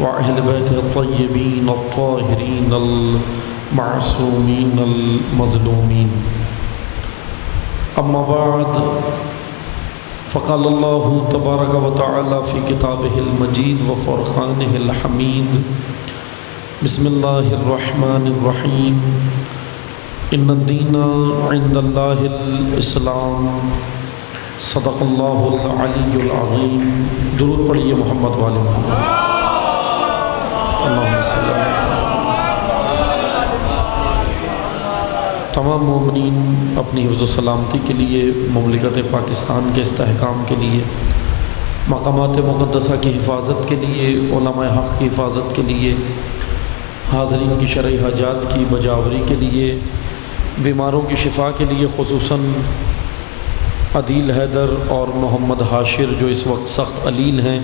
وأهل بيته الطيبين الطاهرين المعصومين المظلومين. أما بعد، فقال الله تبارك وتعالى في كتابه المجيد وفرقانه الحميد: بسم الله الرحمن الرحيم. إن الدين عند الله الإسلام. صدق الله العلي العظيم. درود پڑھیے محمد والے محمد. اللہم صلی اللہ. تمام مومنین اپنی حفظ و سلامتی کے لیے، مملکت پاکستان کے استحکام کے لیے، مقامات مقدسہ کی حفاظت کے لیے، علماء حق کی حفاظت کے لیے، حاضرین کی شرعی حاجات کی بجاوری کے لیے، بیماروں کی شفا کے لیے، خصوصاً عدیل حیدر اور محمد حاشر جو اس وقت سخت علیل ہیں،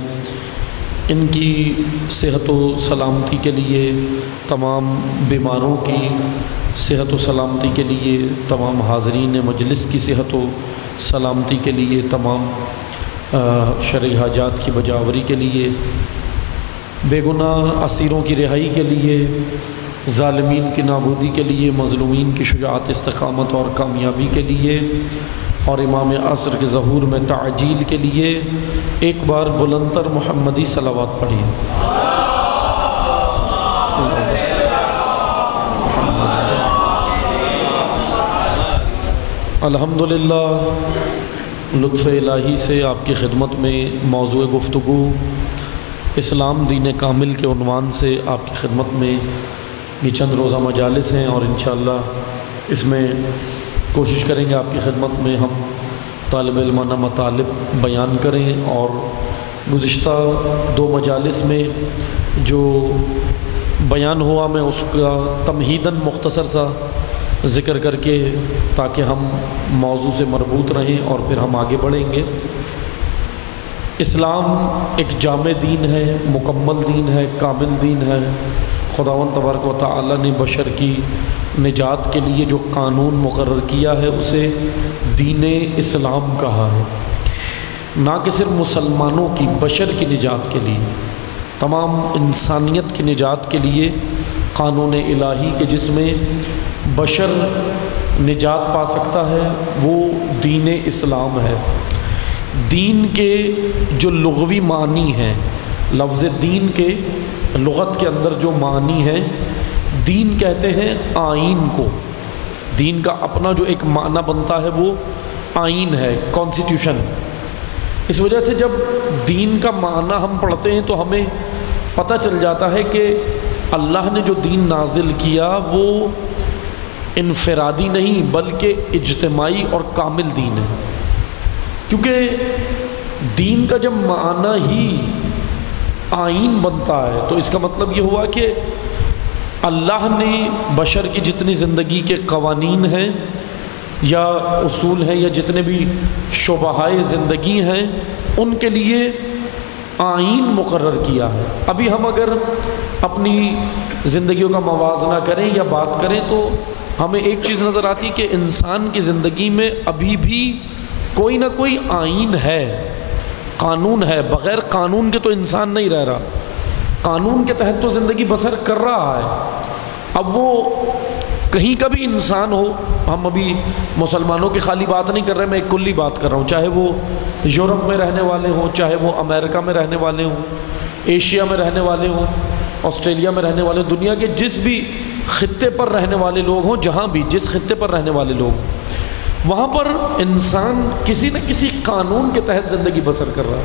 ان کی صحت و سلامتی کے لیے، تمام بیماروں کی صحت و سلامتی کے لیے، تمام حاضرین مجلس کی صحت و سلامتی کے لیے، تمام شرعی حاجات کی بجاوری کے لیے، بے گناہ اسیروں کی رہائی کے لیے، ظالمین کی نابودی کے لیے، مظلومین کی شجاعت، استقامت اور کامیابی کے لیے، اور امام عصر کے ظہور میں تعجیل کے لیے ایک بار بلندتر محمدی صلوات پڑھیے. الحمدللہ، لطف الہی سے آپ کی خدمت میں موضوع گفتگو اسلام دین کامل کے عنوان سے آپ کی خدمت میں یہ چند روزہ مجالس ہیں، اور انشاءاللہ اس میں کوشش کریں گے آپ کی خدمت میں ہم طالب علمانہ مطالب بیان کریں، اور گزشتہ 2 مجالس میں جو بیان ہوا میں اس کا تمہیداً مختصر سا ذکر کر کے، تاکہ ہم موضوع سے مربوط رہیں اور پھر ہم آگے بڑھیں گے. اسلام ایک جامع دین ہے، مکمل دین ہے، کامل دین ہے. خداوند تبارک و تعالی نے بشر کی نجات کے لیے جو قانون مقرر کیا ہے اسے دین اسلام کہا ہے. نہ کہ صرف مسلمانوں کی، بشر کی نجات کے لیے، تمام انسانیت کی نجات کے لیے قانون الہی کے جس میں بشر نجات پا سکتا ہے وہ دین اسلام ہے. دین کے جو لغوی معنی ہیں، لفظ دین کے لغت کے اندر جو معنی ہیں، دین کہتے ہیں آئین کو. دین کا اپنا جو ایک معنی بنتا ہے وہ آئین ہے، کانسٹیٹیوشن. اس وجہ سے جب دین کا معنی ہم پڑھتے ہیں تو ہمیں پتہ چل جاتا ہے کہ اللہ نے جو دین نازل کیا وہ انفرادی نہیں بلکہ اجتماعی اور کامل دین ہے. کیونکہ دین کا جب معنی ہی آئین بنتا ہے تو اس کا مطلب یہ ہوا کہ اللہ نے بشر کی جتنی زندگی کے قوانین ہیں یا اصول ہیں یا جتنے بھی شعبۂ زندگی ہیں ان کے لیے آئین مقرر کیا ہے. ابھی ہم اگر اپنی زندگیوں کا موازنہ کریں یا بات کریں تو ہمیں ایک چیز نظر آتی ہے کہ انسان کی زندگی میں ابھی بھی کوئی نہ کوئی آئین ہے، قانون ہے. بغیر قانون کے تو انسان نہیں رہ رہا، قانون کے تحت تو زندگی بسر کر رہا ہے. اب وہ کہیں کا بھی انسان ہو، ہم ابھی مسلمانوں کی خالی بات نہیں کر رہے، میں ایک کلی بات کر رہا ہوں، چاہے وہ یورپ میں رہنے والے ہوں، چاہے وہ امریکہ میں رہنے والے ہوں، ایشیا میں رہنے والے ہوں، آسٹریلیا میں رہنے والے، دنیا کے جس بھی خطے پر رہنے والے لوگ ہوں، جہاں بھی جس خطے پر رہنے والے لوگ، وہاں پر انسان کسی نہ کسی قانون کے تحت زندگی بسر کر رہا ہے.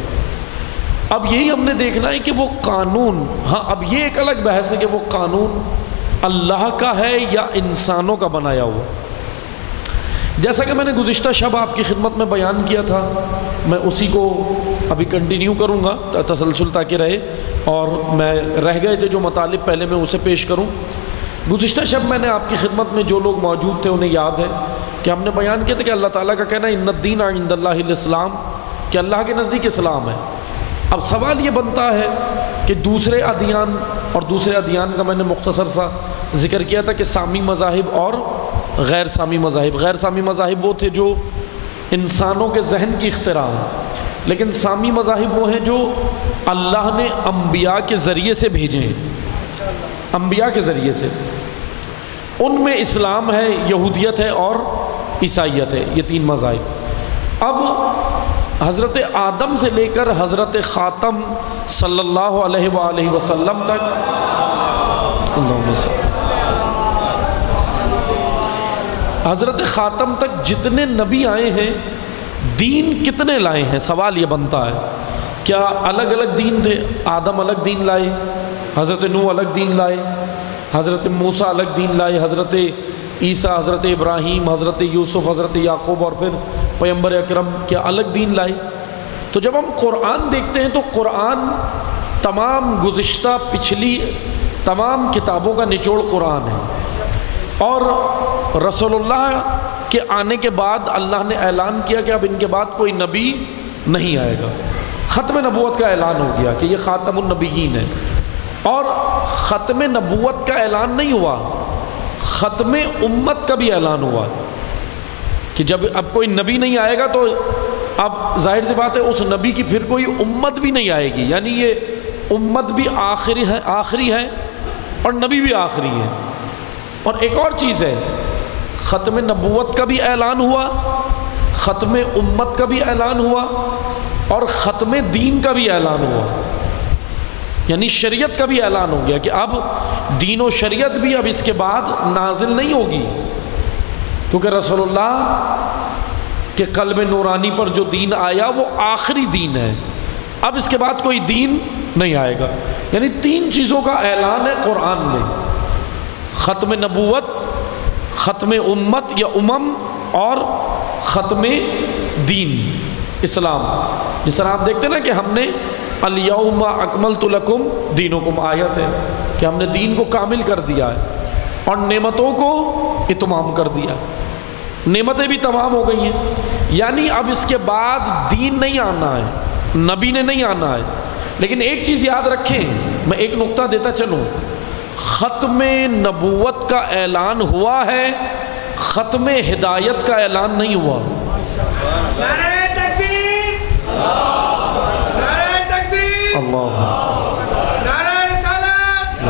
اب یہی ہم نے دیکھنا ہے کہ وہ قانون، ہاں اب یہ ایک الگ بحث ہے کہ وہ قانون اللہ کا ہے یا انسانوں کا بنایا ہوا. جیسا کہ میں نے گزشتہ شب آپ کی خدمت میں بیان کیا تھا، میں اسی کو ابھی کنٹینیو کروں گا تسلسل تاکہ رہے، اور میں رہ گئے تھے جو مطالب پہلے میں اسے پیش کروں. گزشتہ شب میں نے آپ کی خدمت میں جو لوگ موجود تھے انہیں یاد ہے کہ ہم نے بیان کیا تھا کہ اللہ تعالیٰ کا کہنا ہے ان الدین عند اللہ الاسلام، کہ اللہ کے نزدیک اسلام ہے. اب سوال یہ بنتا ہے کہ دوسرے ادیان، اور دوسرے ادیان کا میں نے مختصر سا ذکر کیا تھا کہ سامی مذاہب اور غیر سامی مذاہب. غیر سامی مذاہب وہ تھے جو انسانوں کے ذہن کی اختراع ہیں، لیکن سامی مذاہب وہ ہیں جو اللہ نے انبیاء کے ذریعے سے بھیجے ہیں، انبیاء کے ذریعے سے۔ ان میں اسلام ہے، یہودیت ہے اور عیسائیت ہے، یہ 3 مذاہب۔ اب حضرت آدم سے لے کر حضرت خاتم صلی اللہ علیہ وآلہ وسلم تک، اللہم صلی، حضرت خاتم تک جتنے نبی آئے ہیں، دین کتنے لائے ہیں؟ سوال یہ بنتا ہے، کیا الگ الگ دین تھے؟ آدم الگ دین لائے، حضرت نوح الگ دین لائے، حضرت موسیٰ الگ دین لائے، حضرت عیسیٰ، حضرت ابراہیم، حضرت یوسف، حضرت یعقوب اور پھر پیغمبر اکرم کیا الگ دین لائے؟ تو جب ہم قرآن دیکھتے ہیں تو قرآن تمام گزشتہ پچھلی تمام کتابوں کا نچوڑ قرآن ہے، اور رسول اللہ کے آنے کے بعد اللہ نے اعلان کیا کہ اب ان کے بعد کوئی نبی نہیں آئے گا۔ ختم نبوت کا اعلان ہو گیا کہ یہ خاتم النبیین ہے، اور ختم نبوت کا اعلان نہیں ہوا، ختم امت کا بھی اعلان ہوا کہ جب اب کوئی نبی نہیں آئے گا تو اب ظاہر سی بات ہے اس نبی کی پھر کوئی امت بھی نہیں آئے گی، یعنی یہ امت بھی آخری ہے اور نبی بھی آخری ہے۔ اور ایک اور چیز ہے، ختم نبوت کا بھی اعلان ہوا، ختم امت کا بھی اعلان ہوا، اور ختم دین کا بھی اعلان ہوا، یعنی شریعت کا بھی اعلان ہو گیا کہ اب دین و شریعت بھی اب اس کے بعد نازل نہیں ہوگی، کیونکہ رسول اللہ کے قلب نورانی پر جو دین آیا وہ آخری دین ہے، اب اس کے بعد کوئی دین نہیں آئے گا۔ یعنی 3 چیزوں کا اعلان ہے قرآن میں، ختم نبوت، ختم امت یا امم، اور ختم دین اسلام۔ جس طرح آپ دیکھتے ہیں نا کہ ہم نے الیوم اکملت لکم دینکم آیت ہے کہ ہم نے دین کو کامل کر دیا ہے اور نعمتوں کو اتمام کر دیا، نعمتیں بھی تمام ہو گئی ہیں، یعنی اب اس کے بعد دین نہیں آنا ہے، نبی نے نہیں آنا ہے۔ لیکن ایک چیز یاد رکھیں، میں ایک نقطہ دیتا چلوں، ختم نبوت کا اعلان ہوا ہے، ختم ہدایت کا اعلان نہیں ہوا۔ نعرہ تکبیر، نعرہ تکبیر، اللہ، نعرہ رسالت،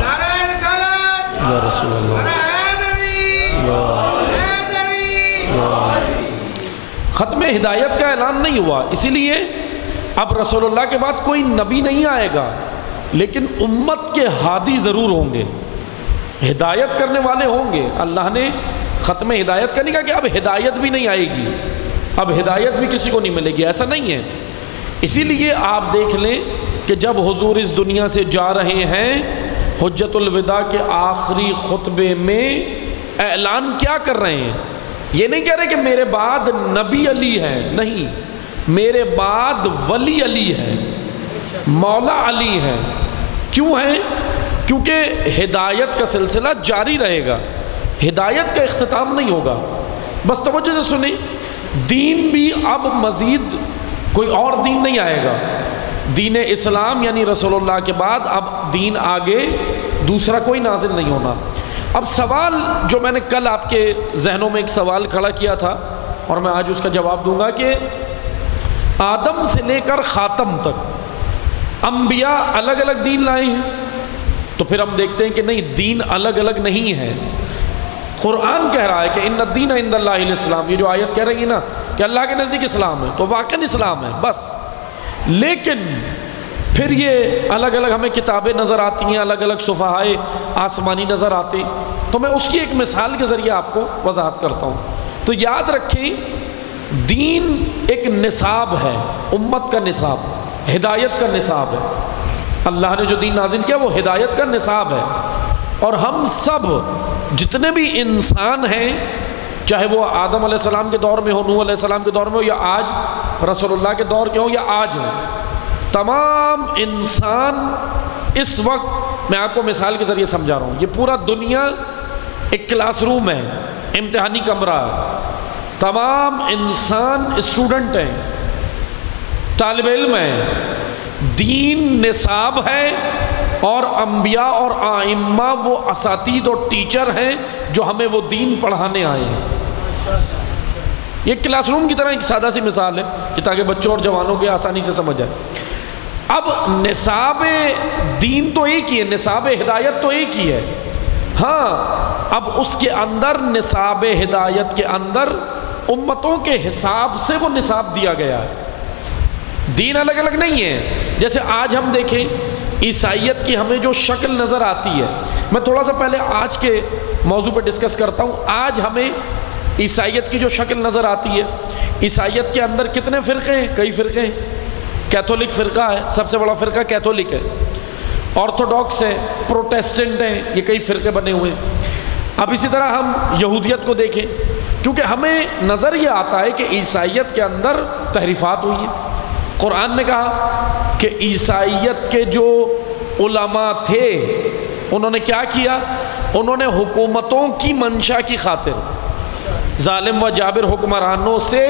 نعرہ رسالت، یا رسول اللہ، ختم ہدایت کا اعلان نہیں ہوا، اسی لیے اب رسول اللہ کے بعد کوئی نبی نہیں آئے گا، لیکن امت کے ہادی ضرور ہوں گے، ہدایت کرنے والے ہوں گے۔ اللہ نے ختم ہدایت کا نہیں کہا کہ اب ہدایت بھی نہیں آئے گی، اب ہدایت بھی کسی کو نہیں ملے گی، ایسا نہیں ہے۔ اسی لیے آپ دیکھ لیں کہ جب حضور اس دنیا سے جا رہے ہیں، حجت الوداع کے آخری خطبے میں اعلان کیا کر رہے ہیں؟ یہ نہیں کہہ رہے کہ میرے بعد نبی علی ہے، نہیں، میرے بعد ولی علی ہے، مولا علی ہے۔ کیوں ہے؟ کیونکہ ہدایت کا سلسلہ جاری رہے گا، ہدایت کا اختتام نہیں ہوگا۔ بس توجہ سے سنیں، دین بھی اب مزید کوئی اور دین نہیں آئے گا، دین اسلام یعنی رسول اللہ کے بعد اب دین آگے دوسرا کوئی نازل نہیں ہونا۔ اب سوال جو میں نے کل آپ کے ذہنوں میں ایک سوال کھڑا کیا تھا اور میں آج اس کا جواب دوں گا کہ آدم سے لے کر خاتم تک انبیاء الگ الگ دین لائے ہیں، تو پھر ہم دیکھتے ہیں کہ نہیں، دین الگ الگ نہیں ہے۔ قرآن کہہ رہا ہے کہ ان الدین عند اللہ الاسلام، یہ جو آیت کہہ رہی ہے نا کہ اللہ کے نزدیک اسلام ہے، تو واقعاً اسلام ہے بس۔ لیکن پھر یہ الگ الگ ہمیں کتابیں نظر آتی ہیں، الگ الگ صفحائے آسمانی نظر آتے، تو میں اس کی ایک مثال کے ذریعے آپ کو وضاحت کرتا ہوں۔ تو یاد رکھیں، دین ایک نصاب ہے، امت کا نصاب، ہدایت کا نصاب ہے۔ اللہ نے جو دین نازل کیا وہ ہدایت کا نصاب ہے، اور ہم سب جتنے بھی انسان ہیں، چاہے وہ آدم علیہ السلام کے دور میں ہو، نوح علیہ السلام کے دور میں ہو، یا آج رسول اللہ کے دور کے ہو یا آج ہو، تمام انسان اس وقت، میں آپ کو مثال کے ذریعے سمجھا رہا ہوں، یہ پورا دنیا ایک کلاس روم ہے، امتحانی کمرہ ہے، تمام انسان اسٹوڈنٹ ہیں، طالب علم ہیں، دین نصاب ہے، اور انبیاء اور ائمہ وہ اساتید اور ٹیچر ہیں جو ہمیں وہ دین پڑھانے آئے ہیں۔ یہ کلاس روم کی طرح ایک سادہ سی مثال ہے کہ تاکہ بچوں اور جوانوں کے آسانی سے سمجھ آئے۔ اب نصاب دین تو ایک ہی ہے، نصاب ہدایت تو ایک ہی ہے، ہاں اب اس کے اندر نصاب ہدایت کے اندر امتوں کے حساب سے وہ نصاب دیا گیا ہے، دین الگ الگ نہیں ہے۔ جیسے آج ہم دیکھیں عیسائیت کی ہمیں جو شکل نظر آتی ہے، میں تھوڑا سا پہلے آج کے موضوع پہ ڈسکس کرتا ہوں۔ آج ہمیں عیسائیت کی جو شکل نظر آتی ہے، عیسائیت کے اندر کتنے فرقے ہیں؟ کئی فرقے ہیں۔ کیتھولک فرقہ ہے، سب سے بڑا فرقہ کیتھولک ہے، آرتھوڈاکس ہے، پروٹیسٹنٹ ہیں، یہ کئی فرقے بنے ہوئے ہیں۔ اب اسی طرح ہم یہودیت کو دیکھیں، کیونکہ ہمیں نظر یہ آتا ہے کہ عیسائیت کے اندر تحریفات ہوئی ہیں۔ قرآن نے کہا کہ عیسائیت کے جو علماء تھے انہوں نے کیا کیا؟ انہوں نے حکومتوں کی منشا کی خاطر ظالم و جابر حکمرانوں سے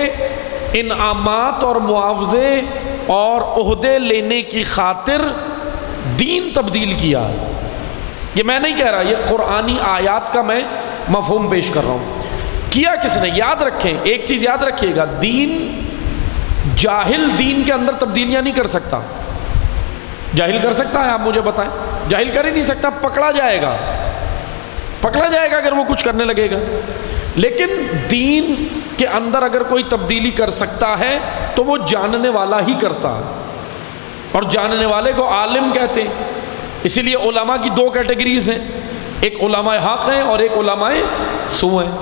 انعامات اور معاوضے اور عہدے لینے کی خاطر دین تبدیل کیا۔ یہ میں نہیں کہہ رہا، یہ قرآنی آیات کا میں مفہوم پیش کر رہا ہوں۔ کیا کس نے؟ یاد رکھیں، ایک چیز یاد رکھیے گا، دین جاہل دین کے اندر تبدیلیاں نہیں کر سکتا۔ جاہل کر سکتا ہے؟ آپ مجھے بتائیں۔ جاہل کر ہی نہیں سکتا، پکڑا جائے گا اگر وہ کچھ کرنے لگے گا۔ لیکن دین کے اندر اگر کوئی تبدیلی کر سکتا ہے تو وہ جاننے والا ہی کرتا ہے، اور جاننے والے کو عالم کہتے ہیں۔ اسی لیے علماء کی دو کیٹیگریز ہیں، ایک علماء حق ہیں اور ایک علماء سو ہیں۔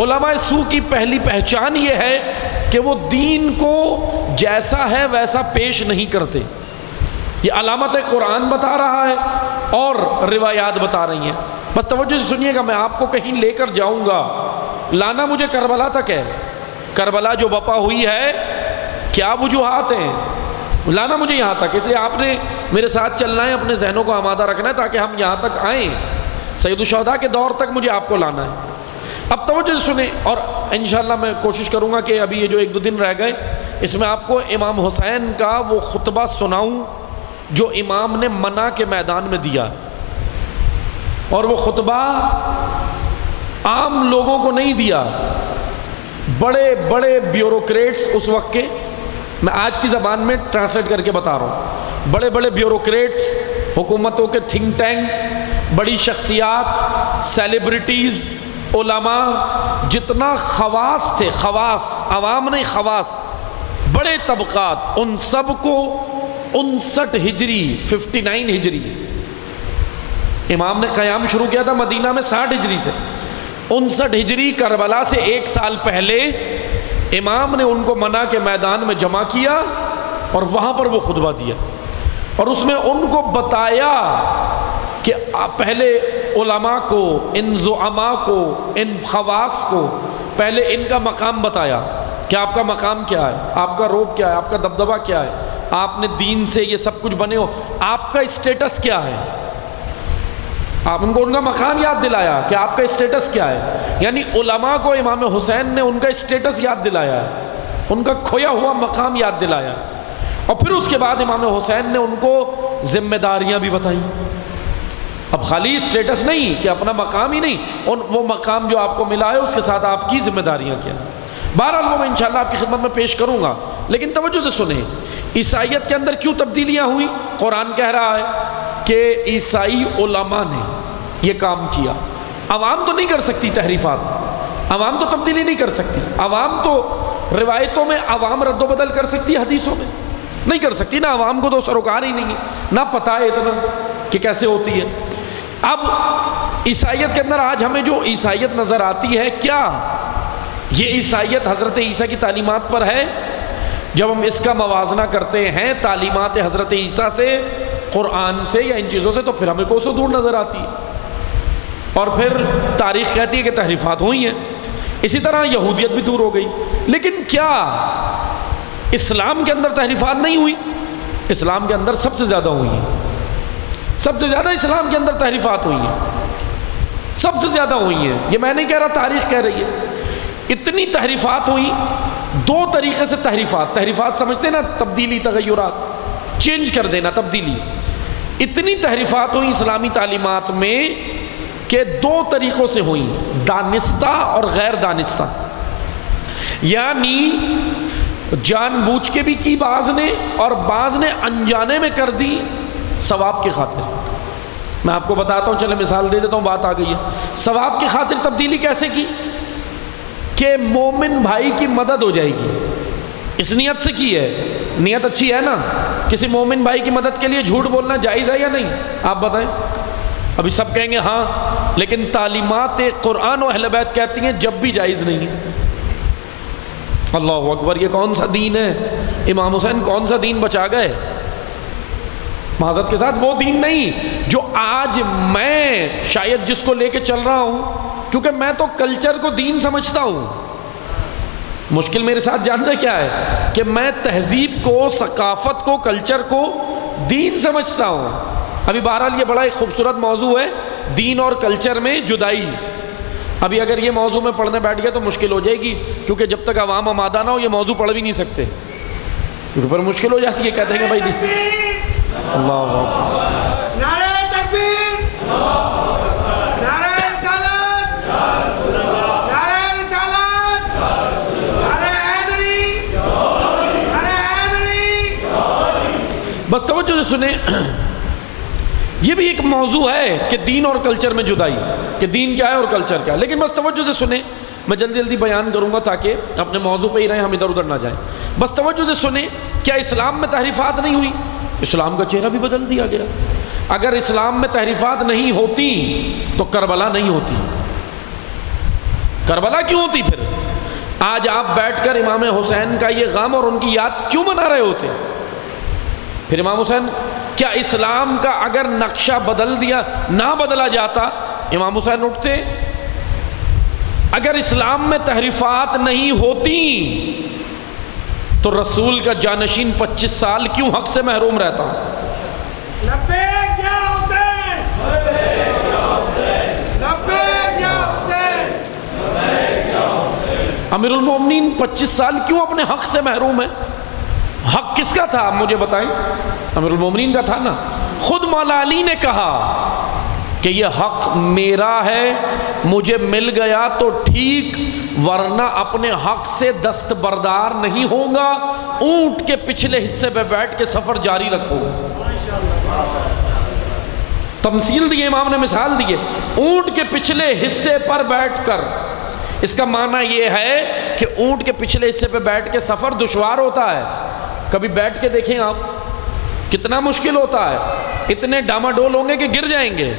علماء سو کی پہلی پہچان یہ ہے کہ وہ دین کو جیسا ہے ویسا پیش نہیں کرتے۔ یہ علامت قرآن بتا رہا ہے اور روایات بتا رہی ہیں۔ بس توجہ سے سنیے گا، میں آپ کو کہیں لے کر جاؤں گا، لانا مجھے کربلا تک ہے۔ کربلا جو بپا ہوئی ہے، کیا وجوہات ہیں، لانا مجھے یہاں تک۔ اس لیے آپ نے میرے ساتھ چلنا ہے، اپنے ذہنوں کو آمادہ رکھنا ہے تاکہ ہم یہاں تک آئیں۔ سید الشہداء کے دور تک مجھے آپ کو لانا ہے۔ اب توجہ سے سنیں، اور انشاءاللہ میں کوشش کروں گا کہ ابھی یہ جو ایک دو دن رہ گئے اس میں آپ کو امام حسین کا وہ خطبہ سناؤں جو امام نے منع کے میدان میں دیا، اور وہ خطبہ عام لوگوں کو نہیں دیا، بڑے بڑے بیوروکریٹس اس وقت کے، میں آج کی زبان میں ٹرانسلیٹ کر کے بتا رہا ہوں، بڑے بڑے بیوروکریٹس، حکومتوں کے تھنک ٹینک، بڑی شخصیات، سیلیبریٹیز، علماء، جتنا خواص تھے، خواص عوام نہیں، خواص بڑے طبقات، ان سب کو 59 ہجری 59 ہجری امام نے قیام شروع کیا تھا مدینہ میں 60 ہجری سے، 59 ہجری کربلا سے ایک سال پہلے امام نے ان کو منع کے میدان میں جمع کیا اور وہاں پر وہ خطبہ دیا، اور اس میں ان کو بتایا کہ پہلے علماء کو، ان زعماء کو، ان خواص کو پہلے ان کا مقام بتایا کہ آپ کا مقام کیا ہے، آپ کا روب کیا ہے، آپ کا دبدبہ کیا ہے، آپ نے دین سے یہ سب کچھ بنے ہو، آپ کا اسٹیٹس کیا ہے۔ آپ ان کو ان کا مقام یاد دلایا کہ آپ کا اسٹیٹس کیا ہے، یعنی علماء کو امام حسین نے ان کا اسٹیٹس یاد دلایا ہے، ان کا کھویا ہوا مقام یاد دلایا، اور پھر اس کے بعد امام حسین نے ان کو ذمہ داریاں بھی بتائیں۔ اب خالی اسٹیٹس نہیں کہ اپنا مقام ہی نہیں، وہ مقام جو آپ کو ملا ہے اس کے ساتھ آپ کی ذمہ داریاں کیا ہیں۔ بہرحال وہ میں انشاءاللہ آپ کی خدمت میں پیش کروں گا، لیکن توجہ سے سنیں، عیسائیت کے اندر کیوں تبدیلیاں ہوئیں؟ قرآن کہہ رہا ہے کہ عیسائی علماء نے یہ کام کیا، عوام تو نہیں کر سکتی تحریفات، عوام تو تبدیلی نہیں کر سکتی، عوام تو روایتوں میں عوام رد و بدل کر سکتی، حدیثوں میں نہیں کر سکتی، نہ عوام کو تو سروکار ہی نہیں ہے، نہ پتہ ہے اتنا کہ کیسے ہوتی ہے۔ اب عیسائیت کے اندر آج ہمیں جو عیسائیت نظر آتی ہے، کیا یہ عیسائیت حضرت عیسیٰ کی تعلیمات پر ہے؟ جب ہم اس کا موازنہ کرتے ہیں تعلیمات حضرت عیسیٰ سے، قرآن سے یا ان چیزوں سے، تو پھر ہمیں کوسوں دور نظر آتی ہے، اور پھر تاریخ کہتی ہے کہ تحریفات ہوئی ہیں۔ اسی طرح یہودیت بھی دور ہو گئی، لیکن کیا اسلام کے اندر تحریفات نہیں ہوئی؟ اسلام کے اندر سب سے زیادہ ہوئی ہیں، سب سے زیادہ اسلام کے اندر تحریفات ہوئی ہیں، سب سے زیادہ ہوئی ہیں۔ یہ میں نہیں کہہ رہا، تاریخ کہہ رہی ہے، اتنی تحریفات ہوئی۔ دو طریقے سے تحریفات سمجھتے ہیں نا، تبدیلی، تغیرات، چینج کر دینا، تبدیلی۔ اتنی تحریفات ہوئی اسلامی تعلیمات میں کہ دو طریقوں سے ہوئی، دانستہ اور غیر دانستہ۔ یعنی جان بوجھ کے بھی کی بعض نے، اور بعض نے انجانے میں کر دی ثواب کی خاطر۔ میں آپ کو بتاتا ہوں، چلے مثال دے دیتا ہوں، بات آ گئی ہے۔ ثواب کی خاطر تبدیلی کیسے کی؟ کہ مومن بھائی کی مدد ہو جائے گی، اس نیت سے کی ہے، نیت اچھی ہے نا؟ کسی مومن بھائی کی مدد کے لیے جھوٹ بولنا جائز ہے یا نہیں؟ آپ بتائیں۔ ابھی سب کہیں گے ہاں، لیکن تعلیمات قرآن و اہل بیت کہتی ہیں جب بھی جائز نہیں ہے۔ اللہ اکبر، یہ کون سا دین ہے؟ امام حسین کون سا دین بچا گئے؟ معذرت کے ساتھ وہ دین نہیں جو آج میں شاید جس کو لے کے چل رہا ہوں، کیونکہ میں تو کلچر کو دین سمجھتا ہوں۔ مشکل میرے ساتھ جانتے کیا ہے؟ کہ میں تہذیب کو، ثقافت کو، کلچر کو دین سمجھتا ہوں۔ ابھی بہرحال یہ بڑا ایک خوبصورت موضوع ہے، دین اور کلچر میں جدائی۔ ابھی اگر یہ موضوع میں پڑھنے بیٹھ گیا تو مشکل ہو جائے گی، کیونکہ جب تک عوام آمادہ نہ ہو یہ موضوع پڑھ بھی نہیں سکتے، کیونکہ پھر مشکل ہو جاتی ہے۔ کہتے ہیں کہ بھائی اللہ اکبر، نعرہ تکبیر، نعرہ رسالت، نعرہ رسالت، نعرہ حیدری، نعرہ حیدری۔ بس توجہ سے سنیں، یہ بھی ایک موضوع ہے کہ دین اور کلچر میں جدائی، کہ دین کیا ہے اور کلچر کیا ہے، لیکن بس توجہ سے سنیں، میں جلدی جلدی بیان کروں گا تاکہ اپنے موضوع پہ ہی رہیں، ہم ادھر ادھر نہ جائیں۔ بس توجہ سے سنیں، کیا اسلام میں تحریفات نہیں ہوئی؟ اسلام کا چہرہ بھی بدل دیا گیا۔ اگر اسلام میں تحریفات نہیں ہوتی تو کربلا نہیں ہوتی۔ کربلا کیوں ہوتی پھر؟ آج آپ بیٹھ کر امام حسین کا یہ غم اور ان کی یاد کیوں منا رہے ہوتے؟ پھر امام حسین، کیا اسلام کا اگر نقشہ بدل دیا نہ بدلا جاتا امام حسین اٹھتے؟ اگر اسلام میں تحریفات نہیں ہوتی تو رسول کا جانشین 25 سال کیوں حق سے محروم رہتا؟ لبیک یا حسین، لبیک یا حسین، امیر المومنین 25 سال کیوں اپنے حق سے محروم ہے؟ حق کس کا تھا آپ مجھے بتائیں؟ امیر المومنین کا تھا نا۔ خود مولا علی نے کہا کہ یہ حق میرا ہے، مجھے مل گیا تو ٹھیک، ورنہ اپنے حق سے دستبردار نہیں ہوگا، اونٹ کے پچھلے حصے پہ بیٹھ کے سفر جاری رکھو۔ تمثیل دیے امام نے، مثال دیے، اونٹ کے پچھلے حصے پر بیٹھ کر۔ اس کا معنی یہ ہے کہ اونٹ کے پچھلے حصے پہ بیٹھ کے سفر دشوار ہوتا ہے۔ کبھی بیٹھ کے دیکھیں آپ، کتنا مشکل ہوتا ہے، اتنے ڈاماڈول ہوں گے کہ گر جائیں گے،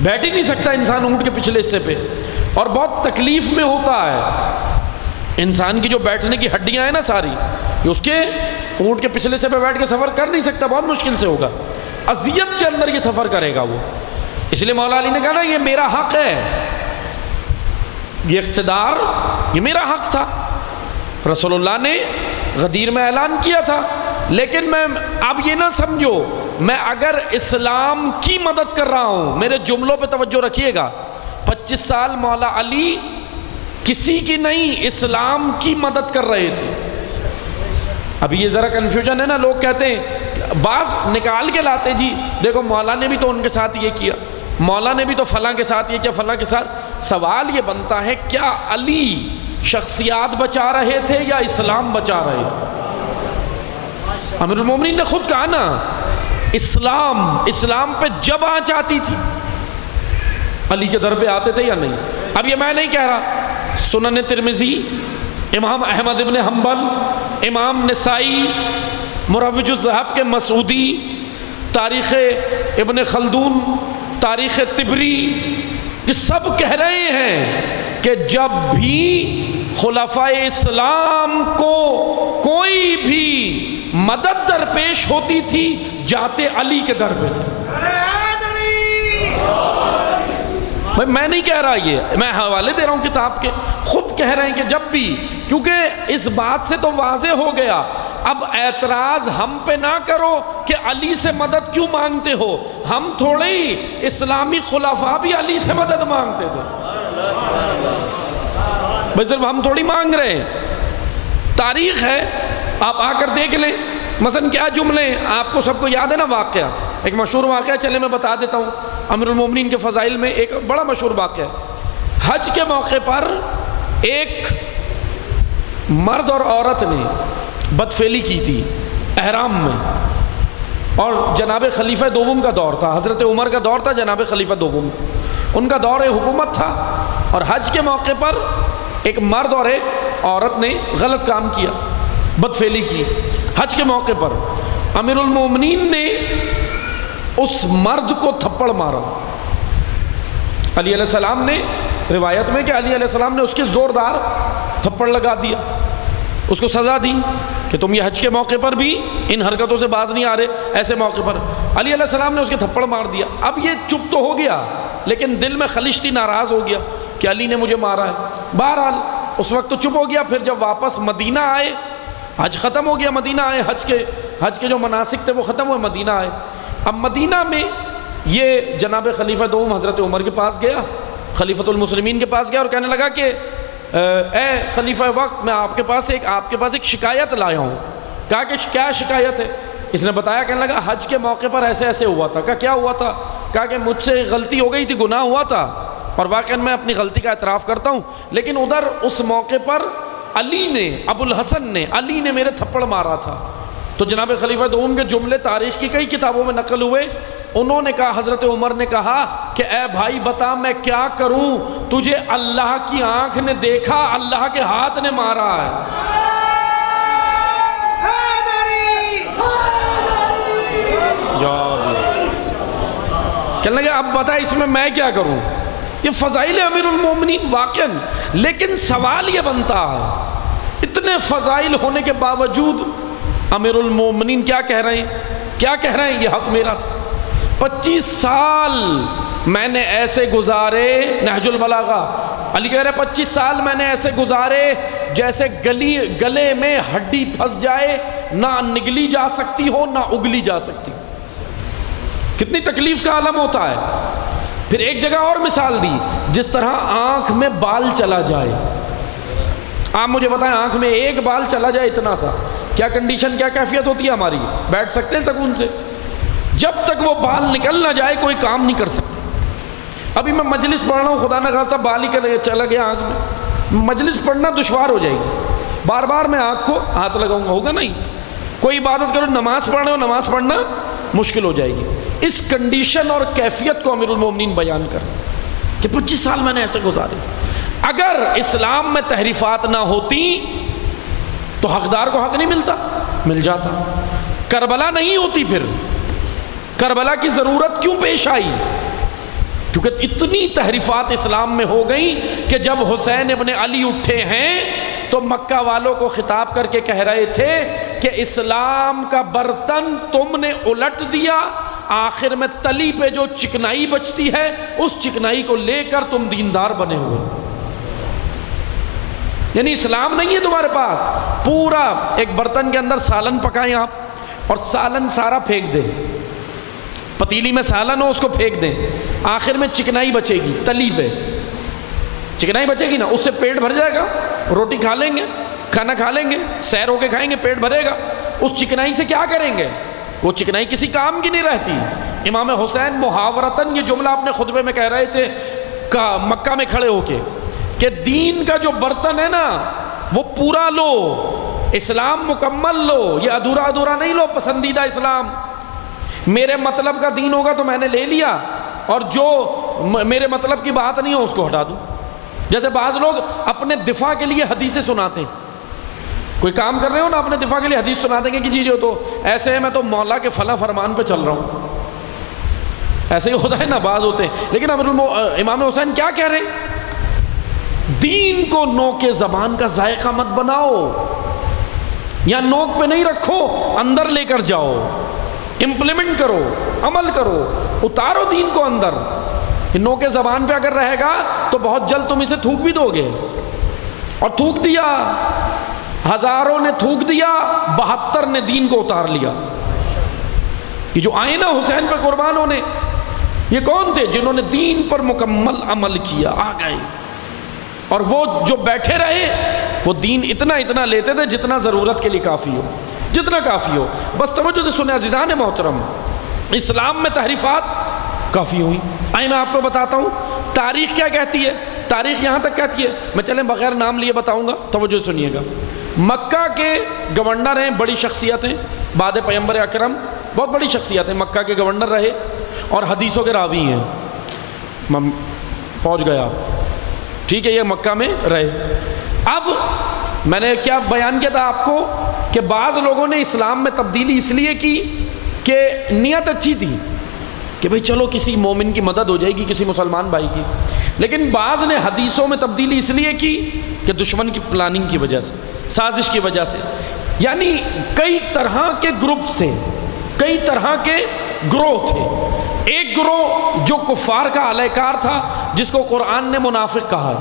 بیٹھ ہی نہیں سکتا انسان اونٹ کے پچھلے حصے پہ، اور بہت تکلیف میں ہوتا ہے۔ انسان کی جو بیٹھنے کی ہڈیاں ہیں نا ساری، یہ اس کے اونٹ کے پچھلے حصے پہ بیٹھ کے سفر کر نہیں سکتا، بہت مشکل سے ہوگا، اذیت کے اندر یہ سفر کرے گا وہ۔ اس لیے مولا علی نے کہا نا یہ میرا حق ہے، یہ اقتدار یہ میرا حق تھا۔ رسول اللہ نے غدیر میں اعلان کیا تھا، لیکن میں اب یہ نہ سمجھو میں اگر اسلام کی مدد کر رہا ہوں، میرے جملوں پہ توجہ رکھیے گا، 25 سال مولا علی کسی کی نہیں اسلام کی مدد کر رہے تھے۔ ابھی یہ ذرا کنفیوژن ہے نا، لوگ کہتے ہیں، بعض نکال کے لاتے جی دیکھو مولا نے بھی تو ان کے ساتھ یہ کیا، مولا نے بھی تو فلاں کے ساتھ یہ کیا، فلاں کے ساتھ۔ سوال یہ بنتا ہے کیا علی شخصیات بچا رہے تھے یا اسلام بچا رہے تھے؟ امیر المومنین نے خود کہا نا، اسلام پہ جب آنچ آتی تھی علی کے در پہ آتے تھے یا نہیں؟ اب یہ میں نہیں کہہ رہا، سنن ترمذی، امام احمد ابن حنبل، امام نسائی، مروج الذہب کے مسعودی، تاریخ ابن خلدون، تاریخ طبری، یہ سب کہہ رہے ہیں کہ جب بھی خلفائے اسلام کو کوئی بھی مدد درپیش ہوتی تھی جاتے علی کے در پہ تھے۔ میں نہیں کہہ رہا، یہ میں حوالے دے رہا ہوں کتاب کے، خود کہہ رہے ہیں کہ جب بھی، کیونکہ اس بات سے تو واضح ہو گیا، اب اعتراض ہم پہ نہ کرو کہ علی سے مدد کیوں مانگتے ہو، ہم تھوڑے ہی اسلامی خلفاء بھی علی سے مدد مانگتے تھے، بھئی صرف ہم تھوڑی مانگ رہے ہیں، تاریخ ہے، آپ آ کر دیکھ لیں۔ مثلا کیا جملے ہیں آپ کو سب کو یاد ہے نا، واقعہ ایک مشہور واقعہ، چلے میں بتا دیتا ہوں، امیر المومنین کے فضائل میں ایک بڑا مشہور واقعہ ہے۔ حج کے موقع پر ایک مرد اور عورت نے بدفعلی کی تھی احرام میں، اور جناب خلیفہ دوم کا دور تھا، حضرت عمر کا دور تھا، جناب خلیفہ دوم کا، ان کا دور حکومت تھا، اور حج کے موقع پر ایک مرد اور ایک عورت نے غلط کام کیا، بدفعلی کی حج کے موقع پر۔ امیر المومنین نے اس مرد کو تھپڑ مارا، علی علیہ السلام نے، روایت میں کہ علی علیہ السلام نے اس کے زوردار تھپڑ لگا دیا، اس کو سزا دی کہ تم یہ حج کے موقع پر بھی ان حرکتوں سے باز نہیں آ رہے، ایسے موقع پر علی علیہ السلام نے اس کے تھپڑ مار دیا۔ اب یہ چپ تو ہو گیا لیکن دل میں خلش تھی، ناراض ہو گیا کہ علی نے مجھے مارا ہے۔ بہرحال اس وقت تو چپ ہو گیا، پھر جب واپس مدینہ آئے، حج ختم ہو گیا، مدینہ آئے، حج کے جو مناسک تھے وہ ختم ہوئے، مدینہ آئے۔ اب مدینہ میں یہ جناب خلیفہ دوم حضرت عمر کے پاس گیا، خلیفۃ المسلمین کے پاس گیا اور کہنے لگا کہ اے خلیفہ وقت، میں آپ کے پاس ایک شکایت لایا ہوں۔ کہا کہ کیا شکایت ہے؟ اس نے بتایا، کہنے لگا حج کے موقع پر ایسے ایسے ہوا تھا۔ کہا کیا ہوا تھا؟ کہا کہ مجھ سے غلطی ہو گئی تھی، گناہ ہوا تھا، اور واقعاً میں اپنی غلطی کا اعتراف کرتا ہوں، لیکن ادھر اس موقع پر علی نے، ابو الحسن نے، علی نے میرے تھپڑ مارا تھا۔ تو جناب خلیفہ دوم کے جملے تاریخ کی کئی کتابوں میں نقل ہوئے، انہوں نے کہا، حضرت عمر نے کہا کہ اے بھائی بتا میں کیا کروں، تجھے اللہ کی آنکھ نے دیکھا، اللہ کے ہاتھ نے مارا ہے۔ کہنے لگے اب بتا اس میں کیا کروں؟ یہ فضائل امیر المومنین واقعاً، لیکن سوال یہ بنتا ہے اتنے فضائل ہونے کے باوجود امیر المومنین کیا کہہ رہے ہیں؟ یہ حق میرا تھا۔ 25 سال میں نے ایسے گزارے، نہج البلاغہ علی کہہ رہے 25 سال میں نے ایسے گزارے جیسے گلے میں ہڈی پھنس جائے، نہ نگلی جا سکتی ہو نہ اگلی جا سکتی ہو۔ کتنی تکلیف کا عالم ہوتا ہے۔ پھر ایک جگہ اور مثال دی، جس طرح آنکھ میں بال چلا جائے۔ آپ مجھے بتائیں آنکھ میں ایک بال چلا جائے اتنا سا، کیا کنڈیشن، کیا کیفیت ہوتی ہے ہماری؟ بیٹھ سکتے ہیں سکون سے؟ جب تک وہ بال نکل نہ جائے کوئی کام نہیں کر سکتے۔ ابھی میں مجلس پڑھ رہا ہوں، خدا نہ خواستہ بال ہی چلا گیا آنکھ میں، مجلس پڑھنا دشوار ہو جائے گی، بار بار میں آنکھ کو ہاتھ لگاؤں گا، ہوگا نہیں؟ کوئی عبادت کرو، نماز پڑھ رہے ہو، نماز پڑھنا مشکل ہو جائے گی۔ اس کنڈیشن اور کیفیت کو امیر المومنین بیان کر کہ 25 سال میں نے ایسے گزارے۔ اگر اسلام میں تحریفات نہ ہوتی تو حقدار کو حق نہیں ملتا، مل جاتا۔ کربلا نہیں ہوتی، پھر کربلا کی ضرورت کیوں پیش آئی؟ کیونکہ اتنی تحریفات اسلام میں ہو گئیں کہ جب حسین ابن علی اٹھے ہیں تو مکہ والوں کو خطاب کر کے کہہ رہے تھے کہ اسلام کا برتن تم نے الٹ دیا، آخر میں تلی پہ جو چکنائی بچتی ہے اس چکنائی کو لے کر تم دیندار بنے ہوئے۔ یعنی اسلام نہیں ہے تمہارے پاس، پورا ایک برتن کے اندر سالن پکائیں آپ، اور سالن سارا پھینک دیں، پتیلی میں سالن ہو اس کو پھینک دیں، آخر میں چکنائی بچے گی، تلی پہ چکنائی بچے گی نا، اس سے پیٹ بھر جائے گا، روٹی کھا لیں گے، کھانا کھا لیں گے، سیر ہو کے کھائیں گے، پیٹ بھرے گا۔ اس چکنائی سے کیا کریں گے؟ وہ چکنائی کسی کام کی نہیں رہتی۔ امام حسین محاورتاً یہ جملہ اپنے خطبے میں کہہ رہے تھے مکہ میں کھڑے ہو کے کہ دین کا جو برتن ہے نا وہ پورا لو، اسلام مکمل لو، یہ ادھورا ادھورا نہیں لو، پسندیدہ اسلام۔ میرے مطلب کا دین ہوگا تو میں نے لے لیا، اور جو میرے مطلب کی بات نہیں ہو اس کو ہٹا دوں۔ جیسے بعض لوگ اپنے دفاع کے لیے حدیثیں سناتے ہیں، کوئی کام کر رہے ہو نا، اپنے دفاع کے لیے حدیث سنا دیں گے کہ جی جو تو ایسے ہے، میں تو مولا کے فلاں فرمان پہ چل رہا ہوں، ایسے ہی ہوتا ہے نا، بعض ہوتے ہیں۔ لیکن امام حسین کیا کہہ رہے ہیں؟ دین کو نوک زبان کا ذائقہ مت بناؤ، یا نوک پہ نہیں رکھو، اندر لے کر جاؤ، امپلیمنٹ کرو، عمل کرو، اتارو دین کو اندر۔ نوک زبان پہ اگر رہے گا تو بہت جلد تم اسے تھوک بھی دو گے، اور تھوک دیا، ہزاروں نے تھوک دیا، 72 نے دین کو اتار لیا۔ یہ جو آئے نا حسین پہ قربان ہونے، یہ کون تھے؟ جنہوں نے دین پر مکمل عمل کیا، آ گئے۔ اور وہ جو بیٹھے رہے وہ دین اتنا لیتے تھے جتنا ضرورت کے لیے کافی ہو، جتنا کافی ہو۔ بس توجہ سے سنیں عزیزان محترم، اسلام میں تحریفات کافی ہوئی۔ آئیں میں آپ کو بتاتا ہوں تاریخ کیا کہتی ہے۔ تاریخ یہاں تک کہتی ہے، میں چلیں بغیر نام لیے بتاؤں گا، توجہ سنیے گا۔ مکہ کے گورنر ہیں، بڑی شخصیت ہیں، بعد پیغمبر اکرم بہت بڑی شخصیت ہیں، مکہ کے گورنر رہے اور حدیثوں کے راوی ہیں۔ پہنچ گیا، ٹھیک ہے، یہ مکہ میں رہے۔ اب میں نے کیا بیان کیا تھا آپ کو کہ بعض لوگوں نے اسلام میں تبدیلی اس لیے کی کہ نیت اچھی تھی کہ بھئی چلو کسی مومن کی مدد ہو جائے گی، کسی مسلمان بھائی کی، لیکن بعض نے حدیثوں میں تبدیلی اس لیے کی کہ دشمن کی پلاننگ کی وجہ سے، سازش کی وجہ سے، یعنی کئی طرح کے گروپس تھے، کئی طرح کے گروہ تھے۔ ایک گروہ جو کفار کا اعلی کار تھا، جس کو قرآن نے منافق کہا ہے،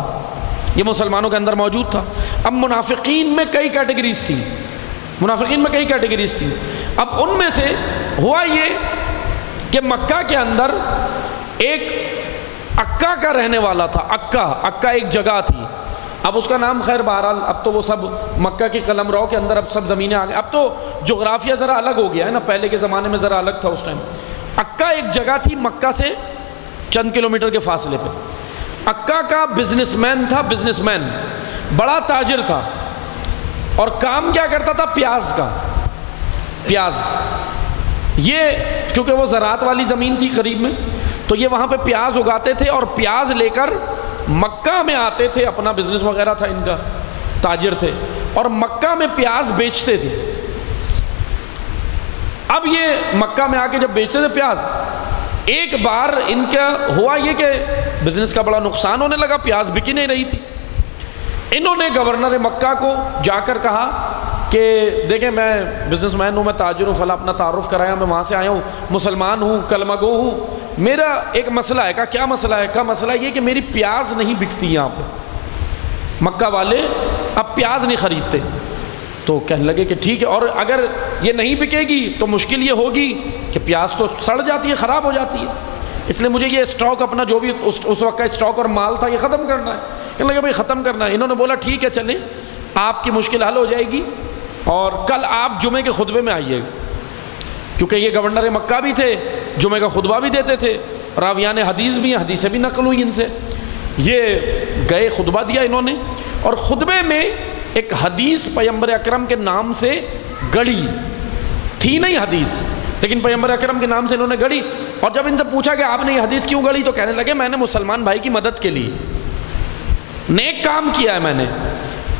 یہ مسلمانوں کے اندر موجود تھا۔ اب منافقین میں کئی کیٹیگریز تھی، اب ان میں سے ہوا یہ کہ مکہ کے اندر ایک عکا کا رہنے والا تھا۔ عکا ایک جگہ تھی، اب اس کا نام خیر بہرحال اب تو وہ سب مکہ کی قلمرو کے اندر اب سب زمینیں آ گئی، اب تو جغرافیہ ذرا الگ ہو گیا ہے نا، پہلے کے زمانے میں ذرا الگ تھا اس ٹائم۔ عکا ایک جگہ تھی مکہ سے چند کلومیٹر کے فاصلے پہ۔ عکا کا بزنس مین بڑا تاجر تھا، اور کام کیا کرتا تھا؟ پیاز کا، پیاز، یہ کیونکہ وہ زراعت والی زمین تھی قریب میں، تو یہ وہاں پہ پیاز اگاتے تھے اور پیاز لے کر مکہ میں آتے تھے، اپنا بزنس وغیرہ تھا ان کا، تاجر تھے، اور مکہ میں پیاز بیچتے تھے۔ اب یہ مکہ میں آ کے جب بیچتے تھے پیاز، ایک بار ان کا ہوا یہ کہ بزنس کا بڑا نقصان ہونے لگا، پیاز بک ہی نہیں رہی تھی۔ انہوں نے گورنر مکہ کو جا کر کہا کہ دیکھیں میں بزنس مین ہوں، میں تاجر ہوں، فلاں، اپنا تعارف کرایا، میں وہاں سے آیا ہوں، مسلمان ہوں، کلمہ گو ہوں، میرا ایک مسئلہ ہے۔ کہا کیا مسئلہ ہے؟ کہا مسئلہ یہ کہ میری پیاز نہیں بکتی یہاں پہ، مکہ والے اب پیاز نہیں خریدتے۔ تو کہنے لگے کہ ٹھیک ہے، اور اگر یہ نہیں بکے گی تو مشکل یہ ہوگی کہ پیاز تو سڑ جاتی ہے، خراب ہو جاتی ہے، اس لیے مجھے یہ اسٹاک اپنا جو بھی اس وقت کا اسٹاک اور مال تھا یہ ختم کرنا ہے۔ کہنے لگے بھائی ختم کرنا ہے۔ انہوں نے بولا ٹھیک ہے چلیں، آپ کی مشکل حل ہو جائے گی، اور کل آپ جمعے کے خطبے میں آئیے گا، کیونکہ یہ گورنر مکہ بھی تھے، جمعے کا خطبہ بھی دیتے تھے، راویان حدیث بھی ہیں، حدیثیں بھی نقل ہوئی ان سے۔ یہ گئے، خطبہ دیا انہوں نے، اور خطبے میں ایک حدیث پیغمبر اکرم کے نام سے گڑی تھی، نہیں حدیث، لیکن پیغمبر اکرم کے نام سے انہوں نے گڑی۔ اور جب ان سے پوچھا کہ آپ نے یہ حدیث کیوں گڑی، تو کہنے لگے میں نے مسلمان بھائی کی مدد کے لیے نیک کام کیا ہے میں نے۔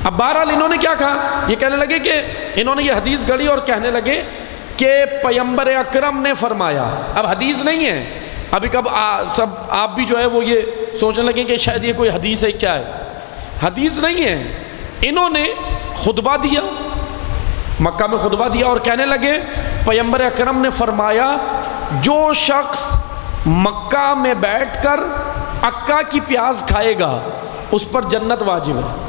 اب بہرحال انہوں نے کیا کہا، یہ کہنے لگے کہ انہوں نے یہ حدیث گڑی اور کہنے لگے کہ پیغمبر اکرم نے فرمایا۔ اب حدیث نہیں ہے، ابھی کب سب آپ بھی جو ہے وہ یہ سوچنے لگے کہ شاید یہ کوئی حدیث ہے، کیا ہے، حدیث نہیں ہے۔ انہوں نے خطبہ دیا، مکہ میں خطبہ دیا، اور کہنے لگے پیغمبر اکرم نے فرمایا جو شخص مکہ میں بیٹھ کر عکا کی پیاز کھائے گا اس پر جنت واجب ہے۔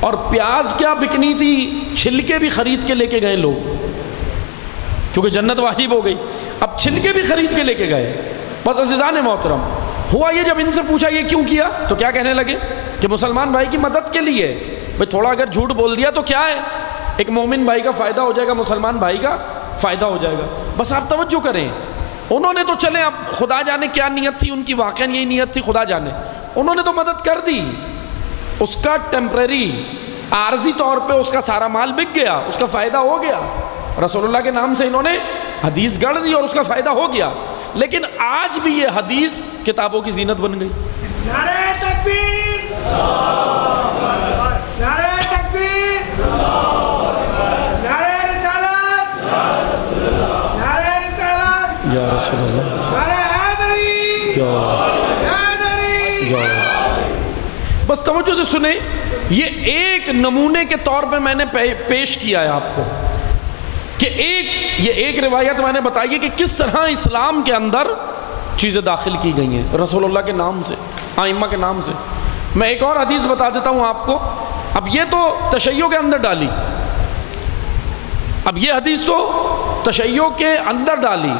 اور پیاز کیا بکنی تھی، چھلکے بھی خرید کے لے کے گئے لوگ، کیونکہ جنت واجب ہو گئی، اب چھلکے بھی خرید کے لے کے گئے۔ بس عزیزان محترم، ہوا یہ جب ان سے پوچھا یہ کیوں کیا، تو کیا کہنے لگے کہ مسلمان بھائی کی مدد کے لیے۔ بھئی تھوڑا اگر جھوٹ بول دیا تو کیا ہے، ایک مومن بھائی کا فائدہ ہو جائے گا، مسلمان بھائی کا فائدہ ہو جائے گا، بس آپ توجہ کریں۔ انہوں نے تو چلیں، اب خدا جانے کیا نیت تھی ان کی، واقعاً یہی نیت تھی، خدا جانے، انہوں نے تو مدد کر دی، اس کا ٹیمپریری عارضی طور پہ اس کا سارا مال بک گیا، اس کا فائدہ ہو گیا، رسول اللہ کے نام سے انہوں نے حدیث گڑھ دی اور اس کا فائدہ ہو گیا۔ لیکن آج بھی یہ حدیث کتابوں کی زینت بن گئی۔ نعرہ تکبیر، نعرہ تکبیر، نعرہ رسالت، نعرہ رسالت، یا رسول اللہ، نعرہ حیدری، حیدری۔ بس توجہ سے سنیں، یہ ایک نمونے کے طور پہ میں نے پیش کیا ہے آپ کو کہ یہ ایک روایت میں نے بتائی ہے کہ کس طرح اسلام کے اندر چیزیں داخل کی گئی ہیں رسول اللہ کے نام سے، ائمہ کے نام سے۔ میں ایک اور حدیث بتا دیتا ہوں آپ کو، اب یہ تو تشیع کے اندر ڈالی، اب یہ حدیث تو تشیع کے اندر ڈالی،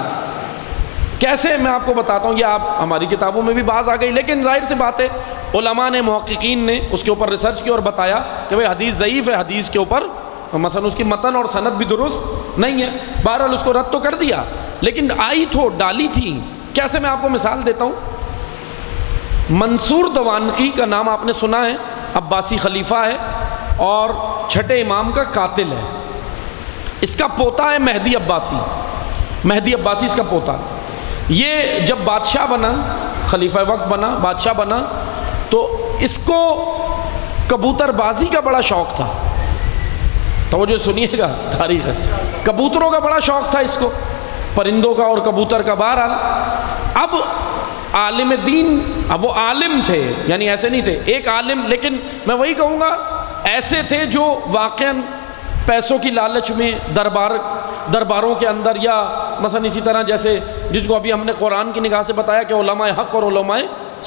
کیسے میں آپ کو بتاتا ہوں، یہ آپ ہماری کتابوں میں بھی بعض آ گئی، لیکن ظاہر سی بات ہے علماء نے، محققین نے اس کے اوپر ریسرچ کی اور بتایا کہ بھئی حدیث ضعیف ہے، حدیث کے اوپر مثلا اس کی متن اور سند بھی درست نہیں ہے، بہرحال اس کو رد تو کر دیا، لیکن آئی تو ڈالی تھی۔ کیسے، میں آپ کو مثال دیتا ہوں۔ منصور دوانقی کا نام آپ نے سنا ہے، عباسی خلیفہ ہے، اور چھٹے امام کا قاتل ہے. اس کا پوتا ہے مہدی عباسی. مہدی عباسی اس کا پوتا. یہ جب بادشاہ بنا، خلیفہ وقت بنا، بادشاہ بنا، تو اس کو کبوتر بازی کا بڑا شوق تھا. توجہ سنیے گا، تاریخ ہے. کبوتروں کا بڑا شوق تھا اس کو، پرندوں کا اور کبوتر کا. بہرحال اب عالم دین، اب وہ عالم تھے، یعنی ایسے نہیں تھے ایک عالم، لیکن میں وہی کہوں گا ایسے تھے جو واقعاً پیسوں کی لالچ میں درباروں کے اندر، یا مثلا اسی طرح جیسے جس کو ابھی ہم نے قرآن کی نگاہ سے بتایا کہ علماء حق اور علماء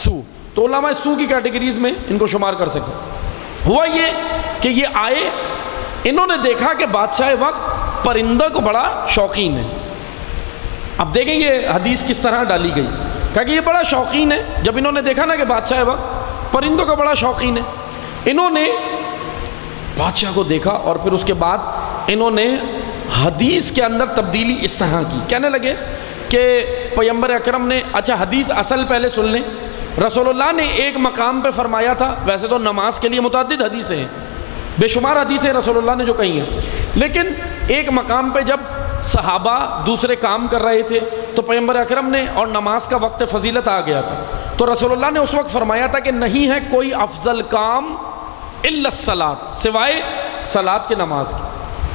سو، تو علماء سو کی کیٹیگریز میں ان کو شمار کر سکتے. ہوا یہ کہ یہ آئے، انہوں نے دیکھا کہ بادشاہ وقت پرندہ کو بڑا شوقین ہے. اب دیکھیں یہ حدیث کس طرح ڈالی گئی، کہا کہ یہ بڑا شوقین ہے. جب انہوں نے دیکھا نا کہ بادشاہ وقت پرندوں کا بڑا شوقین ہے، انہوں نے بادشاہ کو دیکھا اور پھر اس کے بعد انہوں نے حدیث کے اندر تبدیلی اس طرح کی. کہنے لگے کہ پیغمبر اکرم نے، اچھا حدیث اصل پہلے سن لیں. رسول اللہ نے ایک مقام پہ فرمایا تھا، ویسے تو نماز کے لیے متعدد حدیثیں ہیں، بے شمار حدیثیں رسول اللہ نے جو کہی ہیں، لیکن ایک مقام پہ جب صحابہ دوسرے کام کر رہے تھے تو پیغمبر اکرم نے، اور نماز کا وقت فضیلت آ گیا تھا، تو رسول اللہ نے اس وقت فرمایا تھا کہ نہیں ہے کوئی افضل کام الا الصلاۃ، سوائے صلاۃ کے، نماز کی.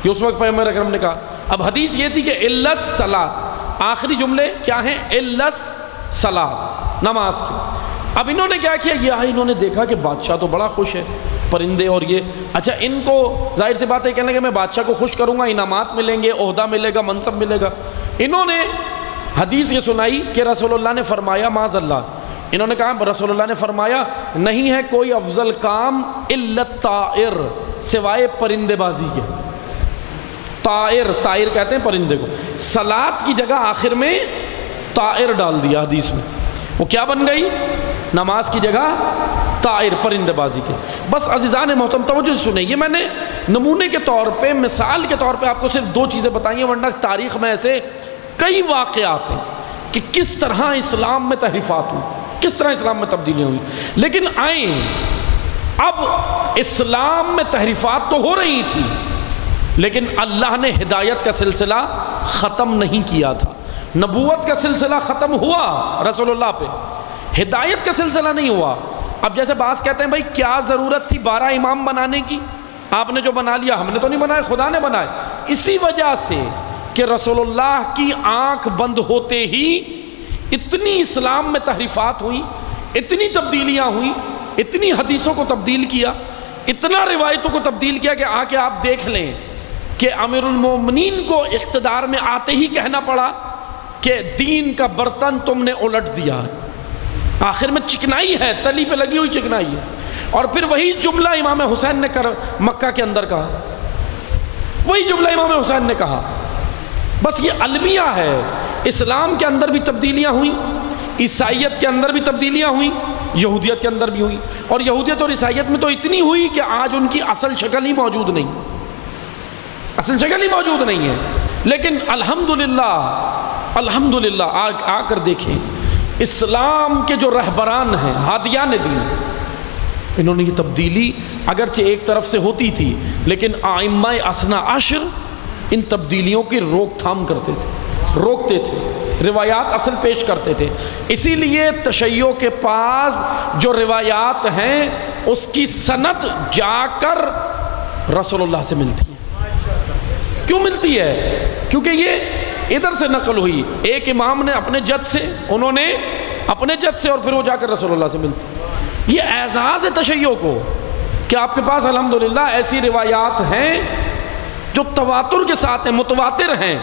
یہ اس وقت پیغمبر اکرم نے کہا. اب حدیث یہ تھی کہ الا الصلاۃ، آخری جملے کیا ہیں؟ الا الصلاۃ، نماز کی. اب انہوں نے کیا کیا، یہ آئے، انہوں نے دیکھا کہ بادشاہ تو بڑا خوش ہے، پرندے اور یہ، اچھا ان کو ظاہر سی بات ہے کہنے لگے میں بادشاہ کو خوش کروں گا، انعامات ملیں گے، عہدہ ملے گا، منصب ملے گا. انہوں نے حدیث یہ سنائی کہ رسول اللہ نے فرمایا معاذ اللہ، انہوں نے کہا رسول اللہ نے فرمایا نہیں ہے کوئی افضل کام الا الطائر، سوائے پرندے بازی کے. طائر کہتے ہیں پرندے کو. صلاۃ کی جگہ آخر میں طائر ڈال دیا حدیث میں. وہ کیا بن گئی؟ نماز کی جگہ طائر، پرندے بازی کے. بس عزیزان محترم توجہ سے سنیں، یہ میں نے نمونے کے طور پہ، مثال کے طور پہ آپ کو صرف دو چیزیں بتائیں ہیں، ورنہ تاریخ میں ایسے کئی واقعات ہیں کہ کس طرح اسلام میں تحریفات ہوئی، کس طرح اسلام میں تبدیلیاں ہوئی. لیکن آئیں، اب اسلام میں تحریفات تو ہو رہی تھی، لیکن اللہ نے ہدایت کا سلسلہ ختم نہیں کیا تھا. نبوت کا سلسلہ ختم ہوا رسول اللہ پہ، ہدایت کا سلسلہ نہیں ہوا. اب جیسے بعض کہتے ہیں بھائی کیا ضرورت تھی 12 امام بنانے کی، آپ نے جو بنا لیا، ہم نے تو نہیں بنائے، خدا نے بنائے. اسی وجہ سے کہ رسول اللہ کی آنکھ بند ہوتے ہی اتنی اسلام میں تحریفات ہوئیں، اتنی تبدیلیاں ہوئیں، اتنی حدیثوں کو تبدیل کیا، اتنا روایتوں کو تبدیل کیا کہ آ کے آپ دیکھ لیں کہ امیر المومنین کو اقتدار میں آتے ہی کہنا پڑا کہ دین کا برتن تم نے الٹ دیا ہے. آخر میں چکنائی ہے، تلی پہ لگی ہوئی چکنائی ہے. اور پھر وہی جملہ امام حسین نے مکہ کے اندر کہا، وہی جملہ امام حسین نے کہا. بس یہ المیہ ہے. اسلام کے اندر بھی تبدیلیاں ہوئیں، عیسائیت کے اندر بھی تبدیلیاں ہوئیں، یہودیت کے اندر بھی ہوئیں. اور یہودیت اور عیسائیت میں تو اتنی ہوئی کہ آج ان کی اصل شکل ہی موجود نہیں، اصل شکل ہی موجود نہیں ہے. لیکن الحمدللہ آ کر دیکھیں اسلام کے جو رہبران ہیں، ہادیان دین، انہوں نے یہ تبدیلی اگرچہ ایک طرف سے ہوتی تھی، لیکن ائمہ اثنا عشر ان تبدیلیوں کی روک تھام کرتے تھے، روکتے تھے، روایات اصل پیش کرتے تھے. اسی لیے تشیع کے پاس جو روایات ہیں اس کی سند جا کر رسول اللہ سے ملتی ہے. کیوں ملتی ہے؟ کیونکہ یہ ادھر سے نقل ہوئی، ایک امام نے اپنے جد سے، انہوں نے اپنے جد سے، اور پھر وہ جا کر رسول اللہ سے ملتی. یہ اعزاز ہے تشیع کو کہ آپ کے پاس الحمدللہ ایسی روایات ہیں جو تواتر کے ساتھ ہیں، متواتر ہیں،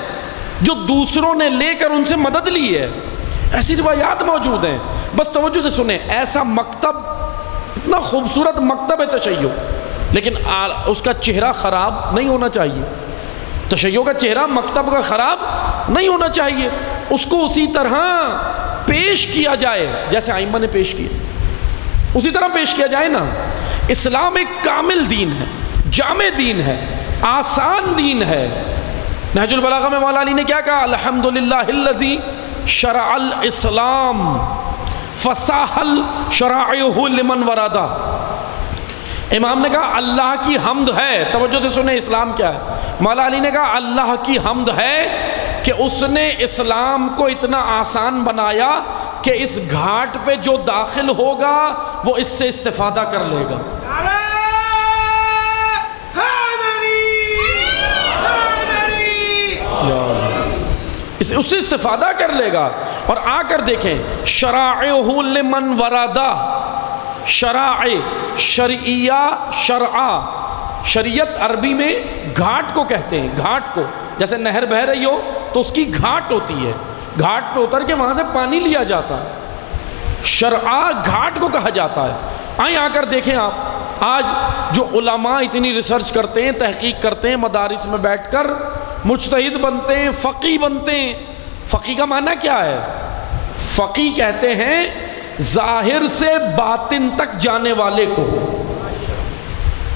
جو دوسروں نے لے کر ان سے مدد لی ہے. ایسی روایات موجود ہیں. بس توجہ سے سنیں، ایسا مکتب، اتنا خوبصورت مکتب ہے تشیع، لیکن اس کا چہرہ خراب نہیں ہونا چاہیے. تشیع کا چہرہ مکتب کا خراب نہیں ہونا چاہیے. اس کو اسی طرح پیش کیا جائے جیسے ائمہ نے پیش کیا، اسی طرح پیش کیا جائے نا. اسلام ایک کامل دین ہے، جامع دین ہے، آسان دین ہے. نہج البلاغہ میں مولا علی نے کیا کہا؟ الحمدللہ الذی شرع الاسلام فساہل شرائعہ لمن وردا. امام نے کہا اللہ کی حمد ہے، توجہ سے سنیں اسلام کیا ہے، مولا علی نے کہا اللہ کی حمد ہے کہ اس نے اسلام کو اتنا آسان بنایا کہ اس گھاٹ پہ جو داخل ہوگا وہ اس سے استفادہ کر لے گا۔ اس سے استفادہ کر لے گا۔ اور آ کر دیکھیں شرائعہ لمن ورادہ، شرائع شرعیہ، شرعہ شریعت عربی میں گھاٹ کو کہتے ہیں، گھاٹ کو، جیسے نہر بہہ رہی ہو تو اس کی گھاٹ ہوتی ہے، گھاٹ پہ اتر کے وہاں سے پانی لیا جاتا ہے، شرعہ گھاٹ کو کہا جاتا ہے۔ آئیں آ کر دیکھیں آپ آج جو علماء اتنی ریسرچ کرتے ہیں، تحقیق کرتے ہیں، مدارس میں بیٹھ کر مجتہد بنتے ہیں، فقی بنتے ہیں۔ فقی کا معنی کیا ہے؟ فقی کہتے ہیں ظاہر سے باطن تک جانے والے کو،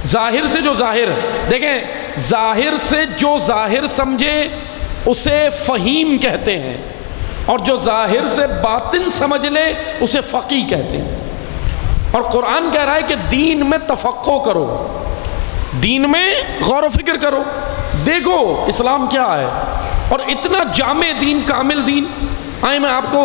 ظاہر سے جو ظاہر، دیکھیں ظاہر سے جو ظاہر سمجھے اسے فہیم کہتے ہیں، اور جو ظاہر سے باطن سمجھ لے اسے فقی کہتے ہیں۔ اور قرآن کہہ رہا ہے کہ دین میں تفقہ کرو، دین میں غور و فکر کرو، دیکھو اسلام کیا ہے، اور اتنا جامع دین، کامل دین۔ آئیں میں آپ کو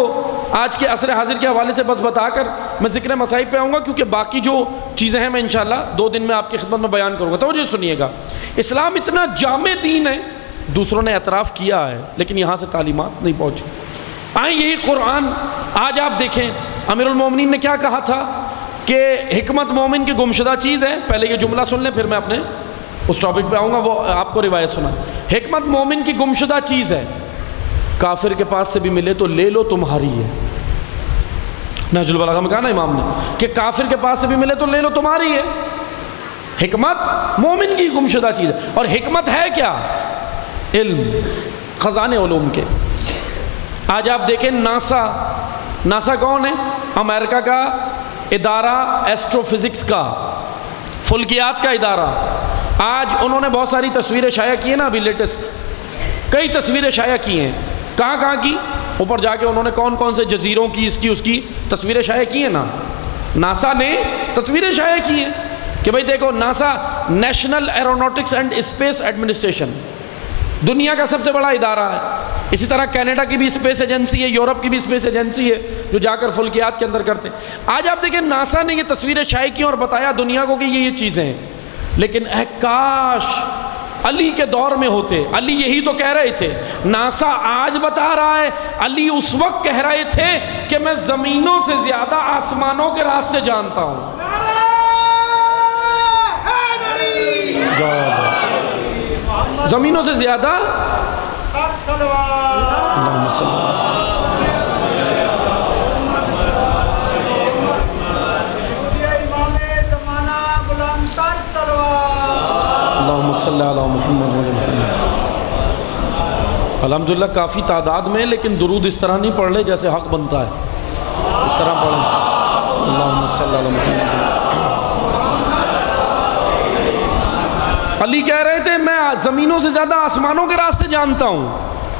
آج کے عصر حاضر کے حوالے سے بس بتا کر میں ذکر مسائب پہ آؤں گا، کیونکہ باقی جو چیزیں ہیں میں انشاءاللہ 2 دن میں آپ کی خدمت میں بیان کروں گا۔ توجہ سنیے گا، اسلام اتنا جامع دین ہے، دوسروں نے اعتراف کیا ہے لیکن یہاں سے تعلیمات نہیں پہنچی۔ آئیں یہی قرآن آج آپ دیکھیں، امیر المومنین نے کیا کہا تھا کہ حکمت مومن کی گمشدہ چیز ہے۔ پہلے یہ جملہ سن لیں پھر میں اپنے اس ٹاپک پہ آؤں گا، وہ آپ کو روایت سنا۔ حکمت مومن کی گمشدہ چیز ہے، کافر کے پاس سے بھی ملے تو لے لو تمہاری ہے۔ نہج البلاغہ میں کہا نا امام نے کہ کافر کے پاس سے بھی ملے تو لے لو تمہاری ہے۔ حکمت مومن کی گمشدہ چیز ہے، اور حکمت ہے کیا؟ علم، خزانے علوم کے۔ آج آپ دیکھیں ناسا کون ہے؟ امریکہ کا ادارہ ایسٹرو فزکس کا، فلکیات کا ادارہ۔ آج انہوں نے بہت ساری تصویریں شائع کی ہیں نا، ابھی لیٹسٹ کئی تصویریں شائع کی ہیں۔ کہاں کی؟ اوپر جا کے انہوں نے کون کون سے جزیروں کی اس کی تصویریں شائع کی ہیں نا، ناسا نے تصویریں شائع کی ہیں کہ بھئی دیکھو NASA National Aeronautics and Space Administration دنیا کا سب سے بڑا ادارہ ہے۔ اسی طرح کینیڈا کی بھی اسپیس ایجنسی ہے، یورپ کی بھی اسپیس ایجنسی ہے جو جا کر فلکیات کے اندر کرتے ہیں۔ آج آپ دیکھیں ناسا نے یہ تصویریں شائع کی اور بتایا دنیا کو کہ یہ چیزیں ہیں، لیکن اے کاش علی کے دور میں ہوتے۔ علی یہی تو کہہ رہے تھے، ناسا آج بتا رہا ہے، علی اس وقت کہہ رہے تھے کہ میں زمینوں سے زیادہ آسمانوں کے راستے جانتا ہوں۔ زمینوں سے زیادہ اللہم صلی اللہ محمد۔ الحمدللہ کافی تعداد میں، لیکن درود اس طرح نہیں پڑھ لے جیسے حق بنتا ہے، اس طرح پڑھیں اللہم صلی اللہ محمد۔ علی کہہ رہے تھے میں زمینوں سے زیادہ آسمانوں کے راستے جانتا ہوں،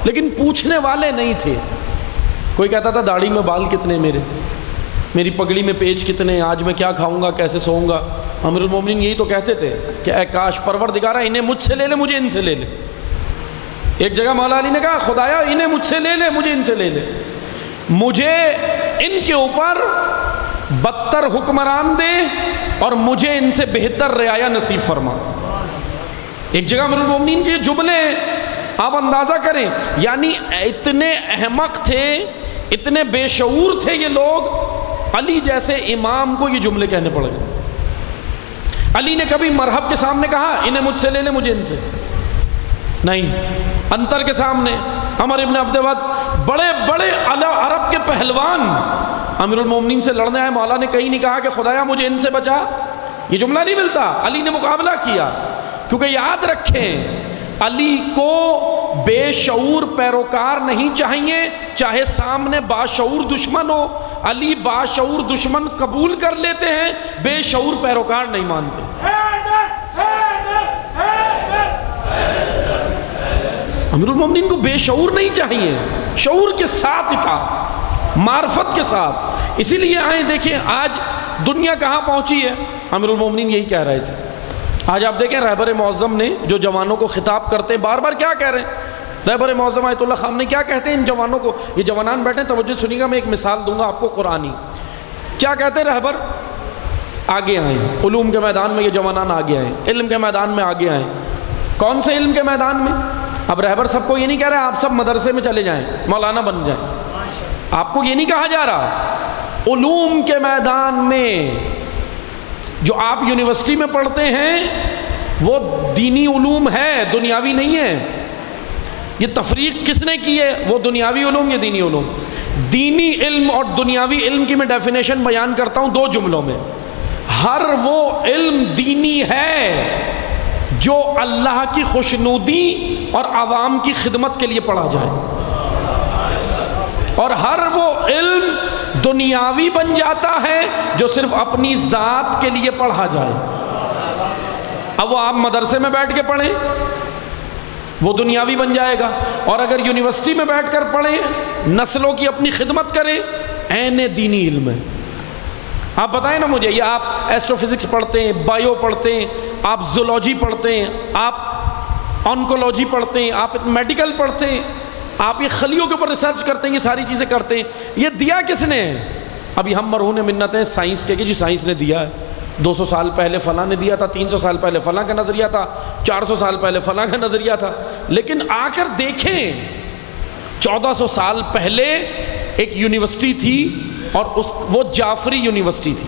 لیکن پوچھنے والے نہیں تھے۔ کوئی کہتا تھا داڑھی میں بال کتنے میری پگڑی میں پیچ کتنے، آج میں کیا کھاؤں گا، کیسے سوؤں گا۔ امیر المومنین یہی تو کہتے تھے کہ اے کاش پروردگارہ انہیں مجھ سے لے لے، مجھے ان سے لے لے۔ ایک جگہ مولا علی نے کہا خدایا انہیں مجھ سے لے لے، مجھے ان سے لے لے، مجھے ان کے اوپر بدتر حکمران دے اور مجھے ان سے بہتر رعایا نصیب فرما۔ ایک جگہ امیر المومنین کے جملے آپ اندازہ کریں، یعنی اتنے احمق تھے، اتنے بے شعور تھے یہ لوگ، علی جیسے امام کو یہ جملے کہنے پڑ گئے۔ علی نے کبھی مرحب کے سامنے کہا انہیں مجھ سے لے لے، مجھے ان سے نہیں۔ انتر کے سامنے عمر ابن عبد ود، بڑے بڑے عرب کے پہلوان امیر المومنین سے لڑنے آئے، مولا نے کہیں نہیں کہا کہ خدایا مجھے ان سے بچا، یہ جملہ نہیں ملتا۔ علی نے مقابلہ کیا، کیونکہ یاد رکھیں علی کو بے شعور پیروکار نہیں چاہیے، چاہے سامنے باشعور دشمن ہو۔ علی باشعور دشمن قبول کر لیتے ہیں، بے شعور پیروکار نہیں مانتے۔ امیر المومنین کو بے شعور نہیں چاہیے، شعور کے ساتھ اطاعت، معرفت کے ساتھ۔ اسی لیے آئیں دیکھیں آج دنیا کہاں پہنچی ہے؟ امیر المومنین یہی کہہ رہے تھے۔ آج آپ دیکھیں رہبر معظم نے جو جوانوں کو خطاب کرتے ہیں بار بار کیا کہہ رہے ہیں؟ رہبر معظم آیت اللہ خان نے کیا کہتے ہیں ان جوانوں کو؟ یہ جوانان بیٹھیں توجہ سنیے گا، میں ایک مثال دوں گا آپ کو قرآنی۔ کیا کہتے ہیں رہبر؟ آگے آئیں، علوم کے میدان میں یہ جوانان آگے آئیں، علم کے میدان میں آگے آئیں۔ کون سے علم کے میدان میں؟ اب رہبر سب کو یہ نہیں کہہ رہے آپ سب مدرسے میں چلے جائیں، مولانا بن جائیں، آپ کو یہ نہیں کہا جا رہا۔ علوم کے میدان میں جو آپ یونیورسٹی میں پڑھتے ہیں وہ دینی علوم ہے، دنیاوی نہیں ہے۔ یہ تفریق کس نے کی ہے؟ وہ دنیاوی علوم، یہ دینی علوم۔ دینی علم اور دنیاوی علم کی میں ڈیفینیشن بیان کرتا ہوں دو جملوں میں۔ ہر وہ علم دینی ہے جو اللہ کی خوشنودی اور عوام کی خدمت کے لیے پڑھا جائے، اور ہر وہ علم دنیاوی بن جاتا ہے جو صرف اپنی ذات کے لیے پڑھا جائے۔ اب وہ آپ مدرسے میں بیٹھ کے پڑھیں وہ دنیاوی بن جائے گا، اور اگر یونیورسٹی میں بیٹھ کر پڑھیں نسلوں کی اپنی خدمت کریں عین دینی علم ہے۔ آپ بتائیں نا مجھے، یہ آپ ایسٹرو فزکس پڑھتے ہیں، بائیو پڑھتے ہیں، آپ زولوجی پڑھتے ہیں، آپ آنکولوجی پڑھتے ہیں، آپ میڈیکل پڑھتے ہیں، آپ یہ خلیوں کے اوپر ریسرچ کرتے ہیں، یہ ساری چیزیں کرتے ہیں، یہ دیا کس نے؟ ابھی ہم مرہون منت ہیں سائنس کے کہ جی سائنس نے دیا ہے، 200 سال پہلے فلاں نے دیا تھا، 300 سال پہلے فلاں کا نظریہ تھا، 400 سال پہلے فلاں کا نظریہ تھا۔ لیکن آ کر دیکھیں 1400 سال پہلے ایک یونیورسٹی تھی، اور وہ جعفری یونیورسٹی تھی۔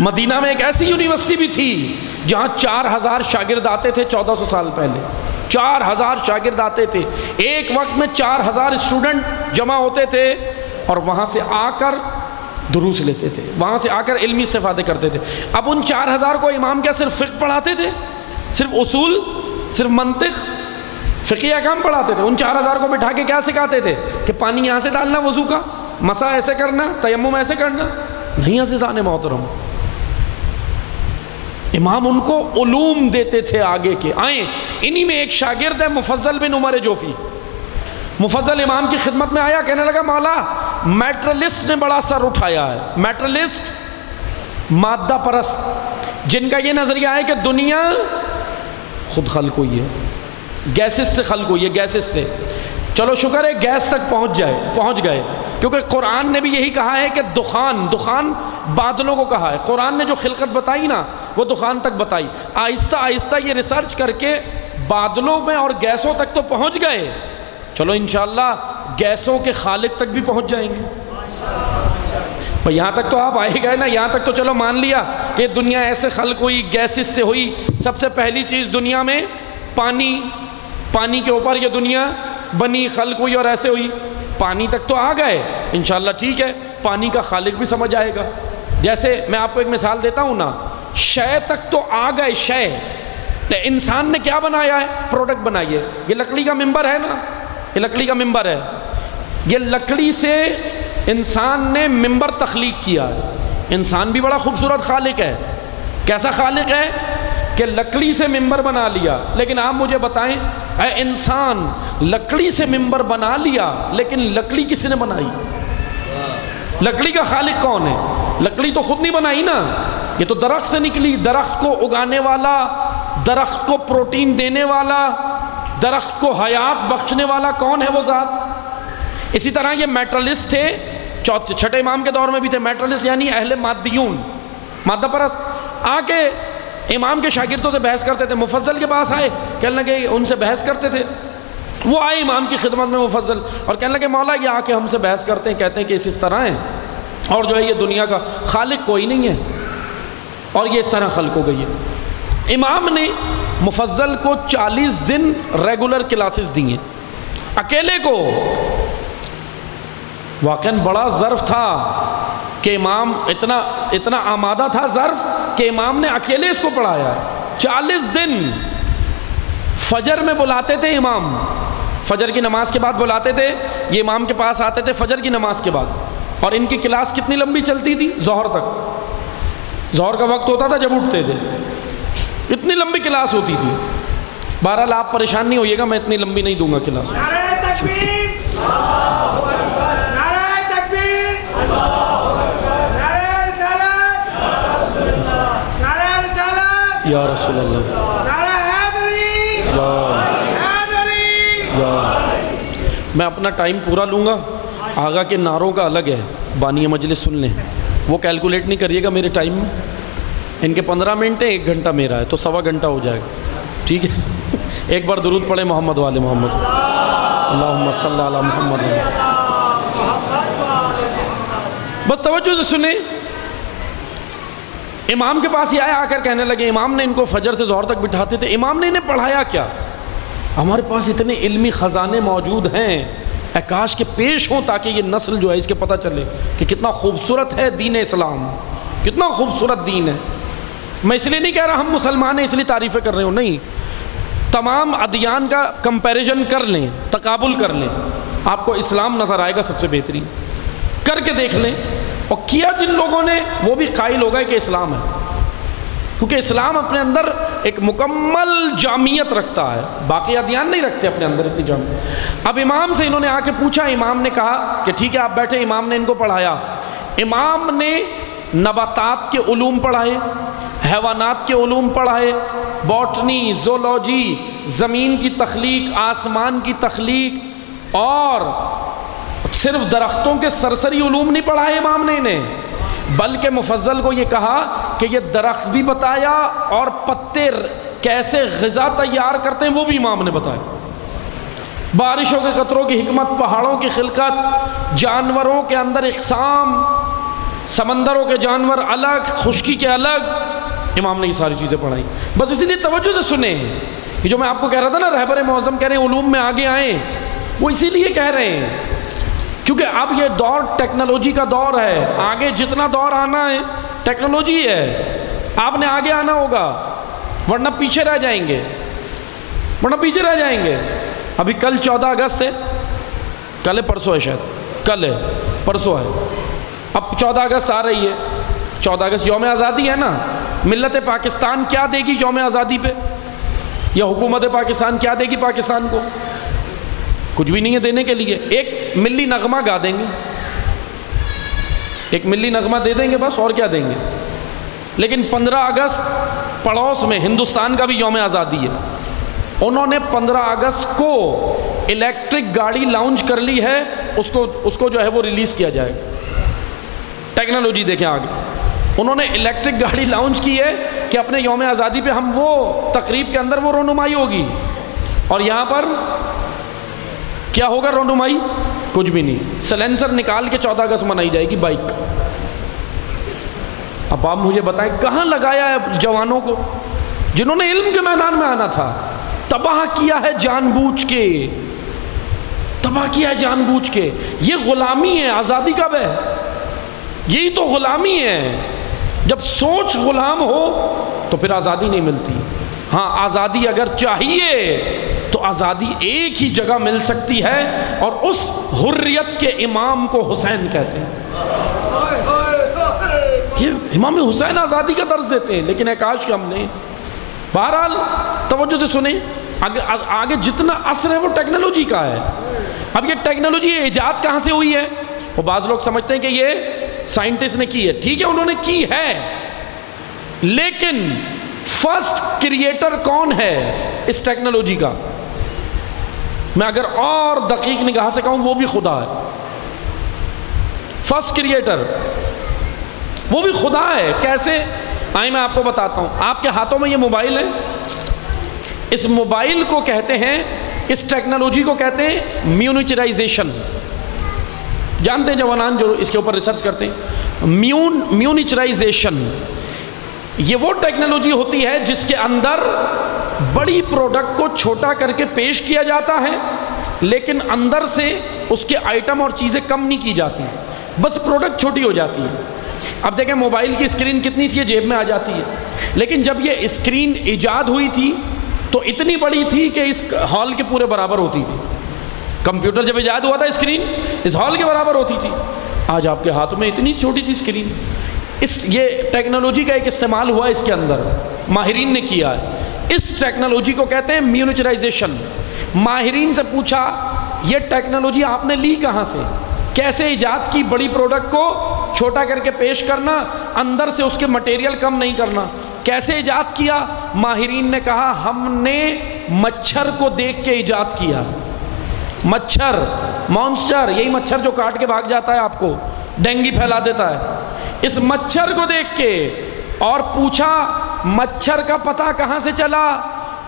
مدینہ میں ایک ایسی یونیورسٹی بھی تھی جہاں 4000 شاگرد آتے تھے 1400 سال پہلے، 4000 شاگرد آتے تھے، ایک وقت میں 4000 اسٹوڈنٹ جمع ہوتے تھے، اور وہاں سے آ کر دروس لیتے تھے، وہاں سے آ کر علمی استفادے کرتے تھے۔ اب ان 4000 کو امام کیا صرف فقہ پڑھاتے تھے؟ صرف اصول، صرف منطق، فقہی احکام پڑھاتے تھے؟ ان 4000 کو بٹھا کے کیا سکھاتے تھے کہ پانی یہاں سے ڈالنا وضو کا، مسح ایسے کرنا، تیمم ایسے کرنا؟ نہیں عزیزان محترم، امام ان کو علوم دیتے تھے آگے کے۔ آئیں انہی میں ایک شاگرد ہے مفضل بن عمر جوفی، مفضل امام کی خدمت میں آیا، کہنے لگا مولا میٹرلسٹ نے بڑا سر اٹھایا ہے۔ میٹرلسٹ مادہ پرست، جن کا یہ نظریہ ہے کہ دنیا خود خلق ہوئی ہے، گیسز سے خلق ہوئی ہے، گیسز سے۔ چلو شکر ہے گیس تک پہنچ گئے، کیونکہ قرآن نے بھی یہی کہا ہے کہ دخان بادلوں کو کہا ہے۔ قرآن نے جو خلقت بتائی نا وہ دخان تک بتائی۔ آہستہ آہستہ یہ ریسرچ کر کے بادلوں میں اور گیسوں تک تو پہنچ گئے، چلو انشاءاللہ گیسوں کے خالق تک بھی پہنچ جائیں گے۔ بھئی یہاں تک تو آپ آئے گئے نا، یہاں تک تو چلو مان لیا کہ دنیا ایسے خلق ہوئی، گیسز سے ہوئی۔ سب سے پہلی چیز دنیا میں پانی کے اوپر یہ دنیا بنی، خلق ہوئی اور ایسے ہوئی۔ پانی تک تو آ گئے، انشاءاللہ ٹھیک ہے، پانی کا خالق بھی سمجھ آئے گا۔ جیسے میں آپ کو ایک مثال دیتا ہوں نا، شے تک تو آ گئے، شے انسان نے کیا بنایا ہے؟ پروڈکٹ بنائی ہے۔ یہ لکڑی کا ممبر ہے نا، یہ لکڑی کا ممبر ہے، یہ لکڑی سے انسان نے ممبر تخلیق کیا ہے۔ انسان بھی بڑا خوبصورت خالق ہے۔ کیسا خالق ہے کہ لکڑی سے ممبر بنا لیا۔ لیکن آپ مجھے بتائیں، اے انسان لکڑی سے ممبر بنا لیا، لیکن لکڑی کس نے بنائی؟ لکڑی کا خالق کون ہے؟ لکڑی تو خود نہیں بنائی نا، یہ تو درخت سے نکلی۔ درخت کو اگانے والا، درخت کو پروٹین دینے والا، درخت کو حیات بخشنے والا کون ہے؟ وہ ذات۔ اسی طرح یہ میٹرلسٹ تھے، چھٹے امام کے دور میں بھی تھے میٹرلسٹ، یعنی اہل مادیون، مادہ پرست۔ آ کے امام کے شاگردوں سے بحث کرتے تھے، مفضل کے پاس آئے، کہنے لگے ان سے بحث کرتے تھے۔ وہ آئے امام کی خدمت میں مفضل، اور کہنے لگے مولا یہ آ کے ہم سے بحث کرتے ہیں، کہتے ہیں کہ اس طرح ہیں، اور جو ہے یہ دنیا کا خالق کوئی نہیں ہے، اور یہ اس طرح خلق ہو گئی ہے۔ امام نے مفضل کو 40 دن ریگولر کلاسز دی ہیں، اکیلے کو۔ واقعاً بڑا ظرف تھا کہ امام اتنا آمادہ تھا ظرف کہ امام نے اکیلے اس کو پڑھایا 40 دن۔ فجر میں بلاتے تھے امام، فجر کی نماز کے بعد بلاتے تھے، یہ امام کے پاس آتے تھے فجر کی نماز کے بعد، اور ان کی کلاس کتنی لمبی چلتی تھی؟ ظہر تک۔ ظہر کا وقت ہوتا تھا جب اٹھتے تھے، اتنی لمبی کلاس ہوتی تھی۔ بہرحال آپ پریشان نہیں ہوئیے گا، میں اتنی لمبی نہیں دوں گا کلاس۔ نعرہ تکبیر، نعرہ تکبیر، نعرہ یا رسول اللہ، نعرہ حیدری، حیدری۔ میں اپنا ٹائم پورا لوں گا، آگا کے نعروں کا الگ ہے، بانی مجلس سن لیں، وہ کیلکولیٹ نہیں کریے گا میرے ٹائم میں، ان کے 15 منٹ ہے، 1 گھنٹہ میرا ہے، تو 1.25 گھنٹہ ہو جائے گا، ٹھیک ہے؟ ایک بار درود پڑھے محمد والے محمد، اللہم صلی علی محمد۔ بس توجہ سے سنیں، امام کے پاس یہ آیا، آ کر کہنے لگے، امام نے ان کو فجر سے ظہر تک بٹھاتے تھے، امام نے انہیں پڑھایا کیا؟ ہمارے پاس اتنے علمی خزانے موجود ہیں، اے کاش کے پیش ہوں تاکہ یہ نسل جو ہے اس کے پتہ چلے کہ کتنا خوبصورت ہے دین اسلام، کتنا خوبصورت دین ہے۔ میں اس لیے نہیں کہہ رہا ہم مسلمان ہیں اس لیے تعریفیں کر رہے ہوں، نہیں، تمام ادیان کا کمپیریزن کر لیں، تقابل کر لیں، آپ کو اسلام نظر آئے گا سب سے بہترین، کر کے دیکھ لیں، اور کیا جن لوگوں نے وہ بھی قائل ہو گئے کہ اسلام ہے، کیونکہ اسلام اپنے اندر ایک مکمل جامعیت رکھتا ہے، باقی ادیان نہیں رکھتے اپنے اندر اتنی جامعیت۔ اب امام سے انہوں نے آ کے پوچھا، امام نے کہا کہ ٹھیک ہے آپ بیٹھے، امام نے ان کو پڑھایا، امام نے نباتات کے علوم پڑھائے، حیوانات کے علوم پڑھائے، باٹنی، زولوجی، زمین کی تخلیق، آسمان کی تخلیق، اور صرف درختوں کے سرسری علوم نہیں پڑھائے امام نے انہیں، بلکہ مفضل کو یہ کہا کہ یہ درخت بھی بتایا اور پتے کیسے غذا تیار کرتے ہیں وہ بھی امام نے بتایا، بارشوں کے قطروں کی حکمت، پہاڑوں کی خلقت، جانوروں کے اندر اقسام، سمندروں کے جانور الگ، خشکی کے الگ، امام نے یہ ساری چیزیں پڑھائی۔ بس اسی لیے توجہ سے سنیں، یہ جو میں آپ کو کہہ رہا تھا نا رہبر معظم کہہ رہے ہیں علوم میں آگے آئیں، وہ اسی لیے کہہ رہے ہیں کیونکہ اب یہ دور ٹیکنالوجی کا دور ہے، آگے جتنا دور آنا ہے ٹیکنالوجی ہے، آپ نے آگے آنا ہوگا ورنہ پیچھے رہ جائیں گے، ابھی کل 14 اگست ہے، کل ہے پرسوں ہے، شاید کل ہے پرسوں ہے، اب 14 اگست آ رہی ہے، 14 اگست یوم آزادی ہے نا، ملت پاکستان کیا دے گی یوم آزادی پہ، یا حکومت پاکستان کیا دے گی پاکستان کو؟ کچھ بھی نہیں ہے دینے کے لیے، ایک ملی نغمہ گا دیں گے، ایک ملی نغمہ دے دیں گے بس، اور کیا دیں گے؟ لیکن 15 اگست پڑوس میں ہندوستان کا بھی یوم آزادی ہے، انہوں نے 15 اگست کو الیکٹرک گاڑی لانچ کر لی ہے، اس کو جو ہے وہ ریلیز کیا جائے گا، ٹیکنالوجی دیکھیں آگے، انہوں نے الیکٹرک گاڑی لانچ کی ہے کہ اپنے یوم آزادی پہ ہم وہ تقریب کے اندر وہ رونمائی ہوگی، اور یہاں پر کیا ہوگا رونمائی؟ کچھ بھی نہیں، سلینسر نکال کے 14 اگست منائی جائے گی بائک۔ اب آپ مجھے بتائیں کہاں لگایا ہے جوانوں کو جنہوں نے علم کے میدان میں آنا تھا، تباہ کیا ہے جان بوجھ کے، تباہ کیا ہے جان بوجھ کے، یہ غلامی ہے، آزادی کب ہے؟ یہی تو غلامی ہے، جب سوچ غلام ہو تو پھر آزادی نہیں ملتی۔ ہاں آزادی اگر چاہیے تو آزادی ایک ہی جگہ مل سکتی ہے، اور اس حریت کے امام کو حسین کہتے ہیں، یہ امام حسین آزادی کا درس دیتے ہیں، لیکن کاش کہ ہم نے، بہرحال توجہ سے سنیں، آگے جتنا اثر ہے وہ ٹیکنالوجی کا ہے۔ اب یہ ٹیکنالوجی ایجاد کہاں سے ہوئی ہے؟ وہ بعض لوگ سمجھتے ہیں کہ یہ سائنٹسٹ نے کی ہے، ٹھیک ہے انہوں نے کی ہے، لیکن فرسٹ کریٹر کون ہے اس ٹیکنالوجی کا؟ میں اگر اور دقیق نگاہ سے کہوں وہ بھی خدا ہے، فرسٹ کریٹر وہ بھی خدا ہے۔ کیسے؟ آئیں میں آپ کو بتاتا ہوں۔ آپ کے ہاتھوں میں یہ موبائل ہے، اس موبائل کو کہتے ہیں، اس ٹیکنالوجی کو کہتے ہیں میونیچرائزیشن، جانتے ہیں جوانان جو اس کے اوپر ریسرچ کرتے ہیں، میونیچرائزیشن یہ وہ ٹیکنالوجی ہوتی ہے جس کے اندر بڑی پروڈکٹ کو چھوٹا کر کے پیش کیا جاتا ہے، لیکن اندر سے اس کے آئٹم اور چیزیں کم نہیں کی جاتی، بس پروڈکٹ چھوٹی ہو جاتی ہے۔ اب دیکھیں موبائل کی اسکرین کتنی سی جیب میں آ جاتی ہے، لیکن جب یہ اسکرین ایجاد ہوئی تھی تو اتنی بڑی تھی کہ اس ہال کے پورے برابر ہوتی تھی۔ کمپیوٹر جب ایجاد ہوا تھا اسکرین اس ہال کے برابر ہوتی تھی، آج آپ کے ہاتھ میں اتنی چھوٹی سی اسکرین۔ یہ ٹیکنالوجی کا ایک استعمال ہوا اس کے اندر، ماہرین نے کیا ہے، اس ٹیکنالوجی کو کہتے ہیں میونیچرائزیشن۔ ماہرین سے پوچھا یہ ٹیکنالوجی آپ نے لی کہاں سے، کیسے ایجاد کی؟ بڑی پروڈکٹ کو چھوٹا کر کے پیش کرنا، اندر سے اس کے مٹیریل کم نہیں کرنا۔ کیسے ایجاد کیا؟ ماہرین نے کہا ہم نے مچھر کو دیکھ کے ایجاد کیا. مچھر، مانسٹر، یہی مچھر جو کاٹ کے بھاگ جاتا ہے، آپ کو ڈینگی پھیلا دیتا ہے. اس مچھر کو دیکھ کے اور پوچھا مچھر کا پتہ کہاں سے چلا؟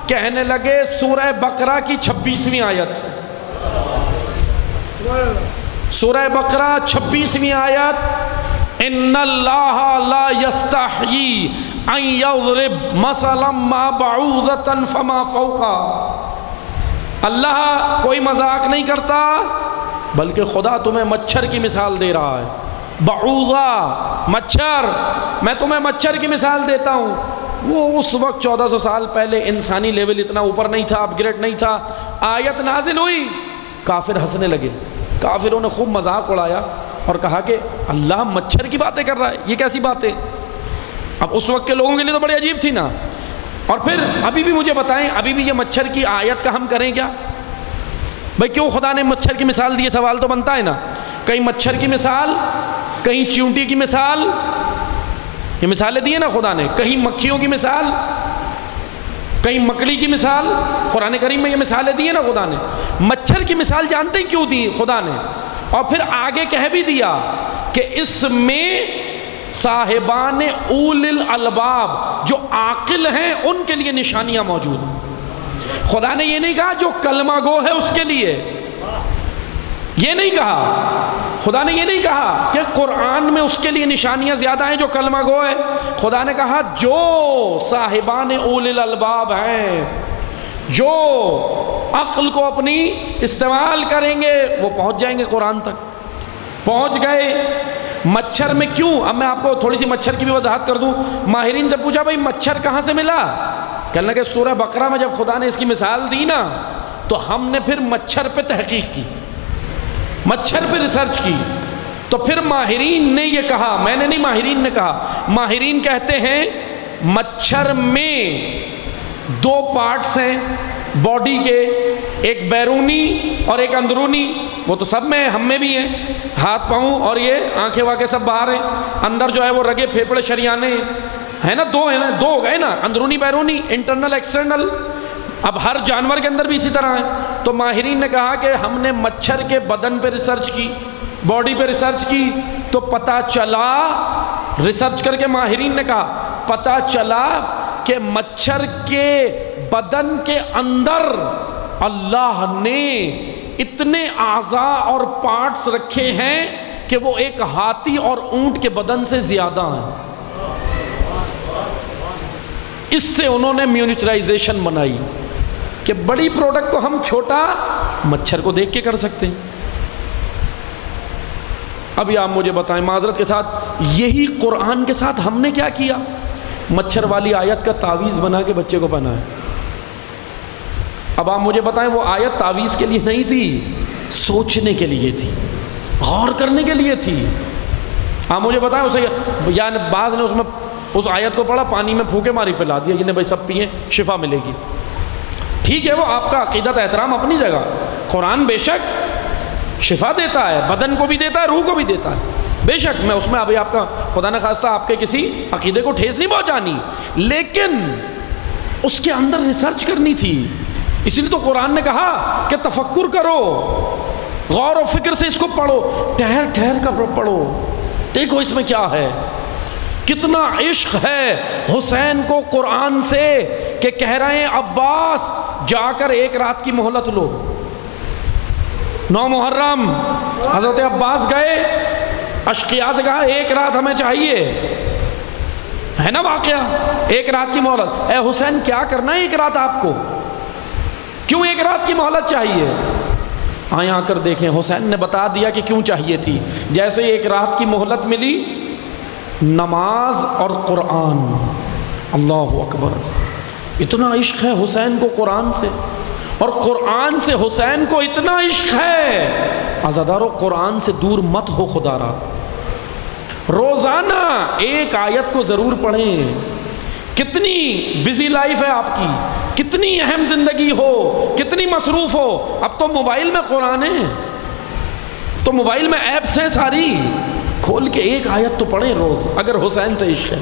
کہنے لگے سورہ بقرہ کی 26ویں آیت سے. سورہ بقرہ 26ویں آیت، ان اللہ لا یستحیی ان یضرب مثلا ما بعوضۃ فما فوقها. اللہ کوئی مذاق نہیں کرتا، بلکہ خدا تمہیں مچھر کی مثال دے رہا ہے. بعوضہ، مچھر، میں تمہیں مچھر کی مثال دیتا ہوں. وہ اس وقت 1400 سال پہلے انسانی لیول اتنا اوپر نہیں تھا، اپ گریڈ نہیں تھا. آیت نازل ہوئی، کافر ہنسنے لگے. کافروں نے خوب مذاق اڑایا اور کہا کہ اللہ مچھر کی باتیں کر رہا ہے، یہ کیسی باتیں؟ اب اس وقت کے لوگوں کے لیے تو بڑی عجیب تھی نا. اور پھر ابھی بھی مجھے بتائیں، ابھی بھی یہ مچھر کی آیت کا ہم کریں کیا؟ بھئی کیوں خدا نے مچھر کی مثال دی؟ سوال تو بنتا ہے نا. کہیں مچھر کی مثال، کہیں چیونٹی کی مثال، یہ مثالیں دی ہیں نا خدا نے. کہیں مکھیوں کی مثال، کہیں مکڑی کی مثال. قرآن کریم میں یہ مثالیں دی ہیں نا خدا نے. مچھر کی مثال جانتے ہیں کیوں دی خدا نے؟ اور پھر آگے کہہ بھی دیا کہ اس میں صاحبان اول الالباب، جو عاقل ہیں، ان کے لیے نشانیاں موجود ہیں. خدا نے یہ نہیں کہا جو کلمہ گو ہے اس کے لیے، یہ نہیں کہا. خدا نے یہ نہیں کہا کہ قرآن میں اس کے لیے نشانیاں زیادہ ہیں جو کلمہ گو ہے. خدا نے کہا جو صاحبان اول الالباب ہیں، جو عقل کو اپنی استعمال کریں گے، وہ پہنچ جائیں گے قرآن تک. پہنچ گئے. مچھر میں کیوں؟ اب میں آپ کو تھوڑی سی مچھر کی بھی وضاحت کر دوں. ماہرین سے پوچھا بھائی مچھر کہاں سے ملا؟ کہنے لگے سورہ بقرہ میں جب خدا نے اس کی مثال دی نا، تو ہم نے پھر مچھر پہ تحقیق کی، مچھر پہ ریسرچ کی. تو پھر ماہرین نے یہ کہا، میں نے نہیں، ماہرین نے کہا. ماہرین کہتے ہیں مچھر میں 2 پارٹس ہیں باڈی کے، ایک بیرونی اور ایک اندرونی. وہ تو سب میں، ہم میں بھی ہیں، ہاتھ پاؤں اور یہ آنکھیں واقع سب باہر ہیں. اندر جو ہے وہ رگے، پھیپڑے، شریانے ہیں نا. 2 ہیں نا، 2 ہو گئے نا، اندرونی بیرونی، انٹرنل ایکسٹرنل. اب ہر جانور کے اندر بھی اسی طرح ہے. تو ماہرین نے کہا کہ ہم نے مچھر کے بدن پہ ریسرچ کی، باڈی پہ ریسرچ کی، تو پتہ چلا، ریسرچ کر کے ماہرین نے کہا پتہ چلا کہ مچھر کے بدن کے اندر اللہ نے اتنے اعضاء اور پارٹس رکھے ہیں کہ وہ ایک ہاتھی اور اونٹ کے بدن سے زیادہ ہیں. اس سے انہوں نے میونیچرائزیشن بنائی کہ بڑی پروڈکٹ کو ہم چھوٹا مچھر کو دیکھ کے کر سکتے ہیں. ابھی آپ مجھے بتائیں معذرت کے ساتھ، یہی قرآن کے ساتھ ہم نے کیا کیا؟ مچھر والی آیت کا تعویذ بنا کے بچے کو پہنایا. اب آپ مجھے بتائیں وہ آیت تعویذ کے لیے نہیں تھی، سوچنے کے لیے تھی، غور کرنے کے لیے تھی. آپ مجھے بتائیں اسے، یعنی بعض نے اس آیت کو پڑھا، پانی میں پھونکے ماری پلا دیا، یہ بھائی سب پئیں شفا ملے گی. ٹھیک ہے، وہ آپ کا عقیدت احترام اپنی جگہ. قرآن بے شک شفا دیتا ہے، بدن کو بھی دیتا ہے، روح کو بھی دیتا ہے، بے شک. میں اس میں ابھی آپ کا خدا نہ خواستہ آپ کے کسی عقیدے کو ٹھیس نہیں پہنچانی، لیکن اس کے اندر ریسرچ کرنی تھی. اسی لیے تو قرآن نے کہا کہ تفکر کرو، غور و فکر سے اس کو پڑھو، ٹھہر ٹھہر کر پڑھو، دیکھو اس میں کیا ہے. کتنا عشق ہے حسین کو قرآن سے کہ کہہ رہے ہیں عباس جا کر 1 رات کی مہلت لو. 9 محرم حضرت عباس گئے، اشقیاء سے کہا 1 رات ہمیں چاہیے، ہے نا واقعہ، 1 رات کی مہلت. اے حسین کیا کرنا ہے 1 رات آپ کو؟ کیوں 1 رات کی مہلت چاہیے؟ آئیں آ کر دیکھیں، حسین نے بتا دیا کہ کیوں چاہیے تھی. جیسے 1 رات کی مہلت ملی، نماز اور قرآن. اللہ اکبر، اتنا عشق ہے حسین کو قرآن سے، اور قرآن سے حسین کو اتنا عشق ہے. عزادارو قرآن سے دور مت ہو خدا را، روزانہ 1 آیت کو ضرور پڑھیں. کتنی بزی لائف ہے آپ کی، کتنی اہم زندگی ہو، کتنی مصروف ہو، اب تو موبائل میں قرآن ہے، تو موبائل میں ایپس ہیں ساری، کھول کے 1 آیت تو پڑھیں روز اگر حسین سے عشق ہے.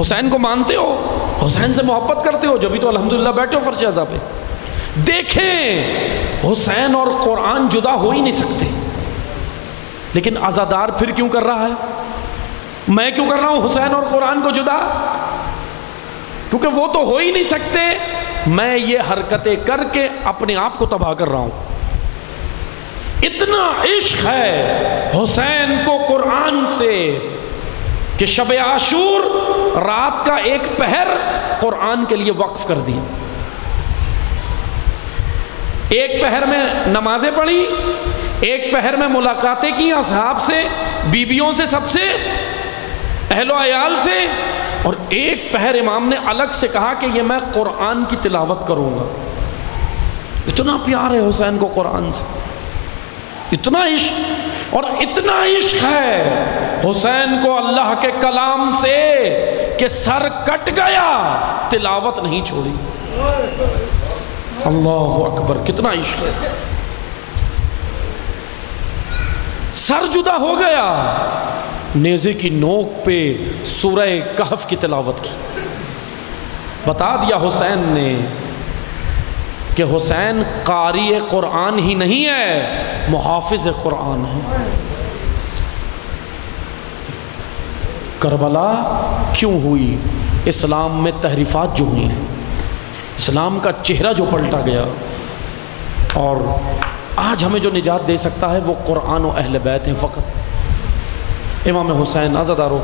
حسین کو مانتے ہو، حسین سے محبت کرتے ہو، جبھی تو الحمدللہ بیٹھے ہو فرش اعضا پہ۔ دیکھیں حسین اور قرآن جدا ہو ہی نہیں سکتے، لیکن عزادار پھر کیوں کر رہا ہے؟ میں کیوں کر رہا ہوں حسین اور قرآن کو جدا؟ کیونکہ وہ تو ہو ہی نہیں سکتے، میں یہ حرکتیں کر کے اپنے آپ کو تباہ کر رہا ہوں۔ اتنا عشق ہے حسین کو قرآن سے کہ شب عاشور رات کا ایک پہر قرآن کے لیے وقف کر دیا۔ ایک پہر میں نمازیں پڑھی، ایک پہر میں ملاقاتیں کی اصحاب سے، بیویوں سے، سب سے، اہل و عیال سے، اور ایک پہر امام نے الگ سے کہا کہ یہ میں قرآن کی تلاوت کروں گا۔ اتنا پیار ہے حسین کو قرآن سے، اتنا عشق، اور اتنا عشق ہے حسین کو اللہ کے کلام سے کہ سر کٹ گیا تلاوت نہیں چھوڑی۔ اللہ اکبر، کتنا عشق ہے۔ سر جدا ہو گیا، نیزے کی نوک پہ سورہ کہف کی تلاوت کی۔ بتا دیا حسین نے کہ حسین قاری قرآن ہی نہیں ہے، محافظ قرآن ہے۔ کربلا کیوں ہوئی؟ اسلام میں تحریفات جو ہوئی ہیں، اسلام کا چہرہ جو پلٹا گیا، اور آج ہمیں جو نجات دے سکتا ہے وہ قرآن و اہل بیت ہیں فقط۔ امام حسین عزادارو،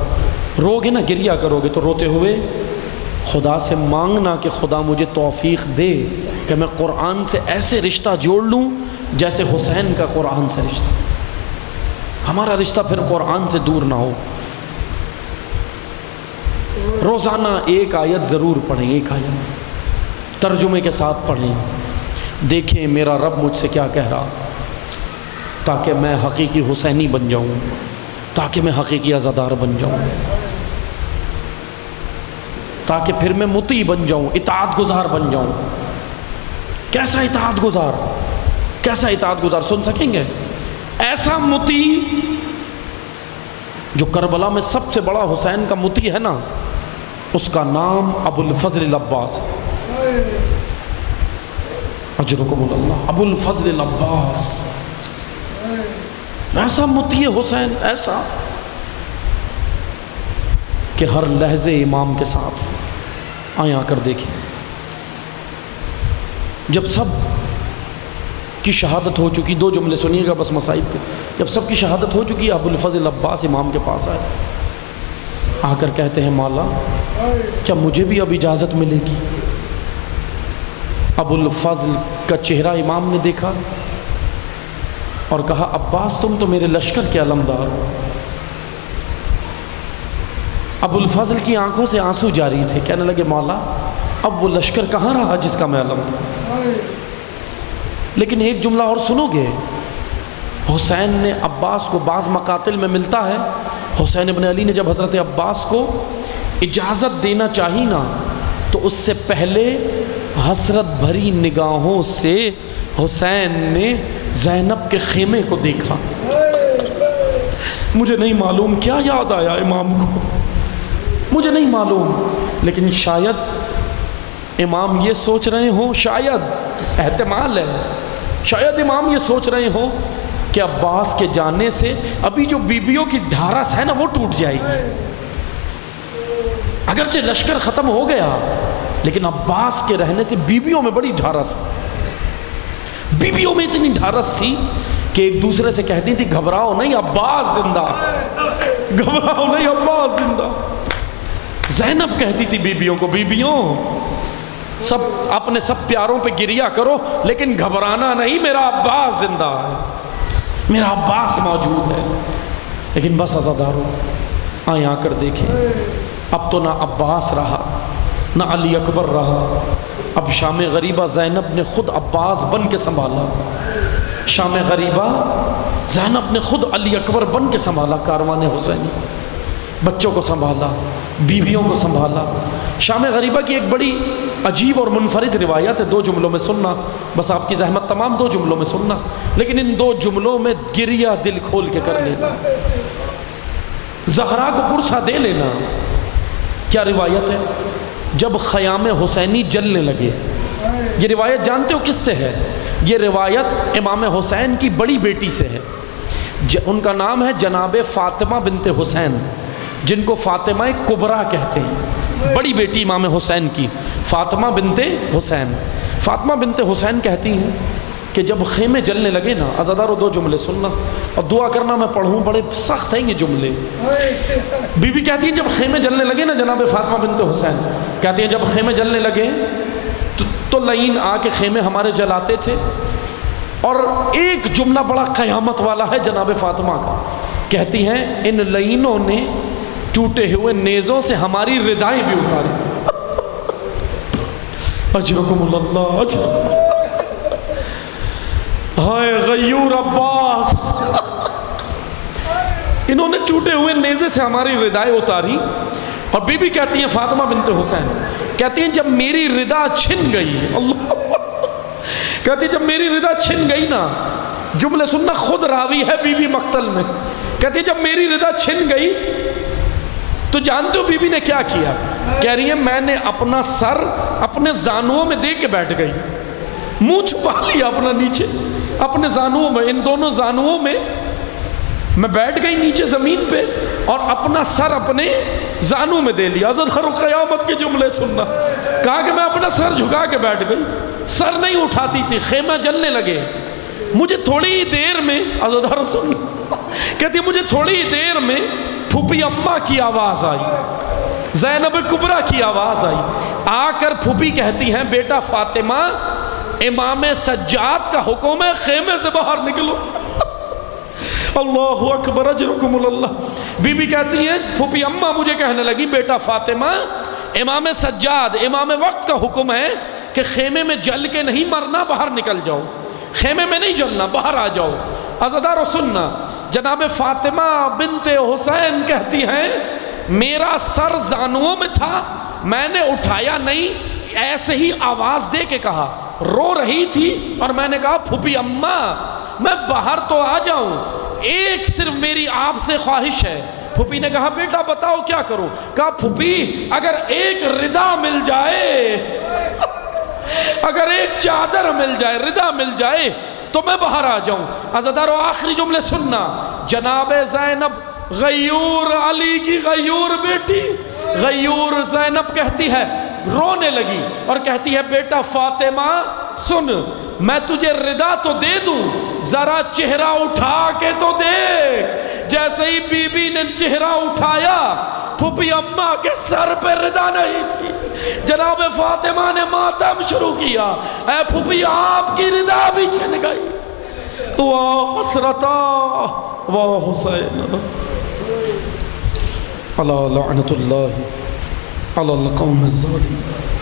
رو گے نا، گریہ کرو گے تو روتے ہوئے خدا سے مانگنا کہ خدا مجھے توفیق دے کہ میں قرآن سے ایسے رشتہ جوڑ لوں جیسے حسین کا قرآن سے رشتہ، ہمارا رشتہ پھر قرآن سے دور نہ ہو۔ روزانہ ایک آیت ضرور پڑھیں، ایک آیت ترجمے کے ساتھ پڑھیں، دیکھیں میرا رب مجھ سے کیا کہہ رہا، تاکہ میں حقیقی حسینی بن جاؤں، تاکہ میں حقیقی عزادار بن جاؤں، تاکہ پھر میں مطیع بن جاؤں، اطاعت گزار بن جاؤں۔ کیسا اطاعت گزار؟ کیسا اطاعت گزار سن سکیں گے؟ ایسا مطیع جو کربلا میں سب سے بڑا حسین کا مطیع ہے نا، اس کا نام ابو الفضل العباس، اجرکم اللہ، ابو الفضل العباس۔ ایسا مطیع حسین، ایسا کہ ہر لحظے امام کے ساتھ آئیں، آ کر دیکھیں۔ جب سب کی شہادت ہو چکی، دو جملے سنیے گا بس مصائب کے، جب سب کی شہادت ہو چکی، ابو الفضل عباس امام کے پاس آئے، آ کر کہتے ہیں مولا کیا مجھے بھی اب اجازت ملے گی؟ ابو الفضل کا چہرہ امام نے دیکھا اور کہا عباس تم تو میرے لشکر کے علمدار ہو۔ ابو الفضل کی آنکھوں سے آنسو جاری تھے، کہنے لگے مولا اب وہ لشکر کہاں رہا جس کا میں علمدار؟ لیکن ایک جملہ اور سنو گے، حسین نے عباس کو بعض مقاتل میں ملتا ہے، حسین ابن علی نے جب حضرت عباس کو اجازت دینا چاہی نا، تو اس سے پہلے حسرت بھری نگاہوں سے حسین نے زینب کے خیمے کو دیکھا۔ مجھے نہیں معلوم کیا یاد آیا امام کو، مجھے نہیں معلوم، لیکن شاید امام یہ سوچ رہے ہوں، شاید احتمال ہے، شاید امام یہ سوچ رہے ہوں کہ عباس کے جانے سے ابھی جو بیویوں کی ڈھارس ہے نا وہ ٹوٹ جائے گی۔ اگرچہ لشکر ختم ہو گیا لیکن عباس کے رہنے سے بیویوں میں بڑی ڈھارس، بیویوں میں اتنی ڈھارس تھی کہ ایک دوسرے سے کہتی تھی گھبراؤ نہیں عباس زندہ، گھبراؤ نہیں عباس زندہ۔ زینب کہتی تھی بیویوں کو، بیویوں سب اپنے سب پیاروں پہ گریہ کرو لیکن گھبرانا نہیں، میرا عباس زندہ ہے، میرا عباس موجود ہے۔ لیکن بس عزادارو آئیں آ کر دیکھیں، اب تو نہ عباس رہا نہ علی اکبر رہا، اب شام غریبہ زینب نے خود عباس بن کے سنبھالا، شام غریبہ زینب نے خود علی اکبر بن کے سنبھالا، کاروان حسینی، بچوں کو سنبھالا، بیویوں کو سنبھالا۔ شام غریبہ کی ایک بڑی عجیب اور منفرد روایت ہے، 2 جملوں میں سننا، بس آپ کی زحمت تمام 2 جملوں میں سننا، لیکن ان 2 جملوں میں گریہ دل کھول کے کر لینا، زہرا کو پرسہ دے لینا، کیا روایت ہے؟ جب خیام حسینی جلنے لگے. یہ روایت جانتے ہو کس سے ہے؟ یہ روایت امام حسین کی بڑی بیٹی سے ہے. ان کا نام ہے جناب فاطمہ بنت حسین، جن کو فاطمہ کبریٰ کہتے ہیں. بڑی بیٹی امام حسین کی فاطمہ بنت حسین. فاطمہ بنت حسین کہتی ہیں کہ جب خیمے جلنے لگے نا، عزادارو دو جملے سننا اور دعا کرنا، میں پڑھوں، بڑے سخت ہیں یہ جملے. بی بی کہتی ہیں جب خیمے جلنے لگے نا، جناب فاطمہ بنت حسین کہتی ہیں جب خیمے جلنے لگے تو لعین آ کے خیمے ہمارے جلاتے تھے. اور ایک جملہ بڑا قیامت والا ہے جناب فاطمہ کا. کہتی ہیں ان لعینوں نے ٹوٹے ہوئے نیزوں سے ہماری ردائیں بھی اتاری. اجرکم اللہ، اجرکم. ہائے غیور عباس، انہوں نے ٹوٹے ہوئے نیزے سے ہماری ردائیں اتاری. اور بی بی کہتی ہیں فاطمہ بنت حسین کہتی ہیں جب میری ردا چھن گئی، اللہ کہتی جب میری ردا چھن گئی نا، جملے سننا، خود راوی ہے بی بی مقتل میں. کہتی جب میری ردا چھن گئی تو جانتے ہو بی بی نے کیا کیا؟ کہہ رہی ہے میں نے اپنا سر اپنے زانوؤں میں دے کے بیٹھ گئی، منہ چھپا لیا اپنا نیچے اپنے زانوؤں میں، ان دونوں زانوؤں میں میں بیٹھ گئی نیچے زمین پہ اور اپنا سر اپنے زانوں میں دے لیا. ذرا قیامت کے جملے سننا. کہا کہ میں اپنا سر جھکا کے بیٹھ گئی، سر نہیں اٹھاتی تھی. خیمہ جلنے لگے، مجھے تھوڑی دیر میں، ذرا سننا، کہتی مجھے تھوڑی دیر میں پھوپھی اماں کی آواز آئی، زینب کبریٰ کی آواز آئی. آ کر پھوپھی کہتی ہیں بیٹا فاطمہ، امام سجاد کا حکم ہے خیمے سے باہر نکلو. اللہ اکبر، اجرکم اللہ. بی بی کہتی ہیں پھوپھی اماں مجھے کہنے لگی بیٹا فاطمہ، امام سجاد امام وقت کا حکم ہے کہ خیمے میں جل کے نہیں مرنا، باہر نکل جاؤ، خیمے میں نہیں جلنا، باہر آ جاؤ. عزادارو سننا، جناب فاطمہ بنت حسین کہتی ہیں میرا سر زانوؤں میں تھا، میں نے اٹھایا نہیں، ایسے ہی آواز دے کے کہا، رو رہی تھی اور میں نے کہا پھوپھی اماں میں باہر تو آ جاؤں، ایک صرف میری آپ سے خواہش ہے. پھوپھی نے کہا بیٹا بتاؤ کیا کرو؟ کہا پھوپھی اگر ایک ردا مل جائے، اگر ایک چادر مل جائے، ردا مل جائے تو میں باہر آ جاؤں. عزادارو آخری جملے سننا. جناب زینب غیور، علی کی غیور بیٹی غیور زینب کہتی ہے، رونے لگی اور کہتی ہے بیٹا فاطمہ سن، میں تجھے ردا تو دے دوں، ذرا چہرہ اٹھا کے تو دیکھ. جیسے ہی بی بی نے چہرہ اٹھایا، پھوپھی اماں کے سر پہ ردا نہیں تھی. جناب فاطمہ نے ماتم شروع کیا، اے پھوپھی آپ کی ردا بھی چھن گئی. واہ حسرتا واہ حسین، اللہ لعنت اللہ علی القوم الظالمین.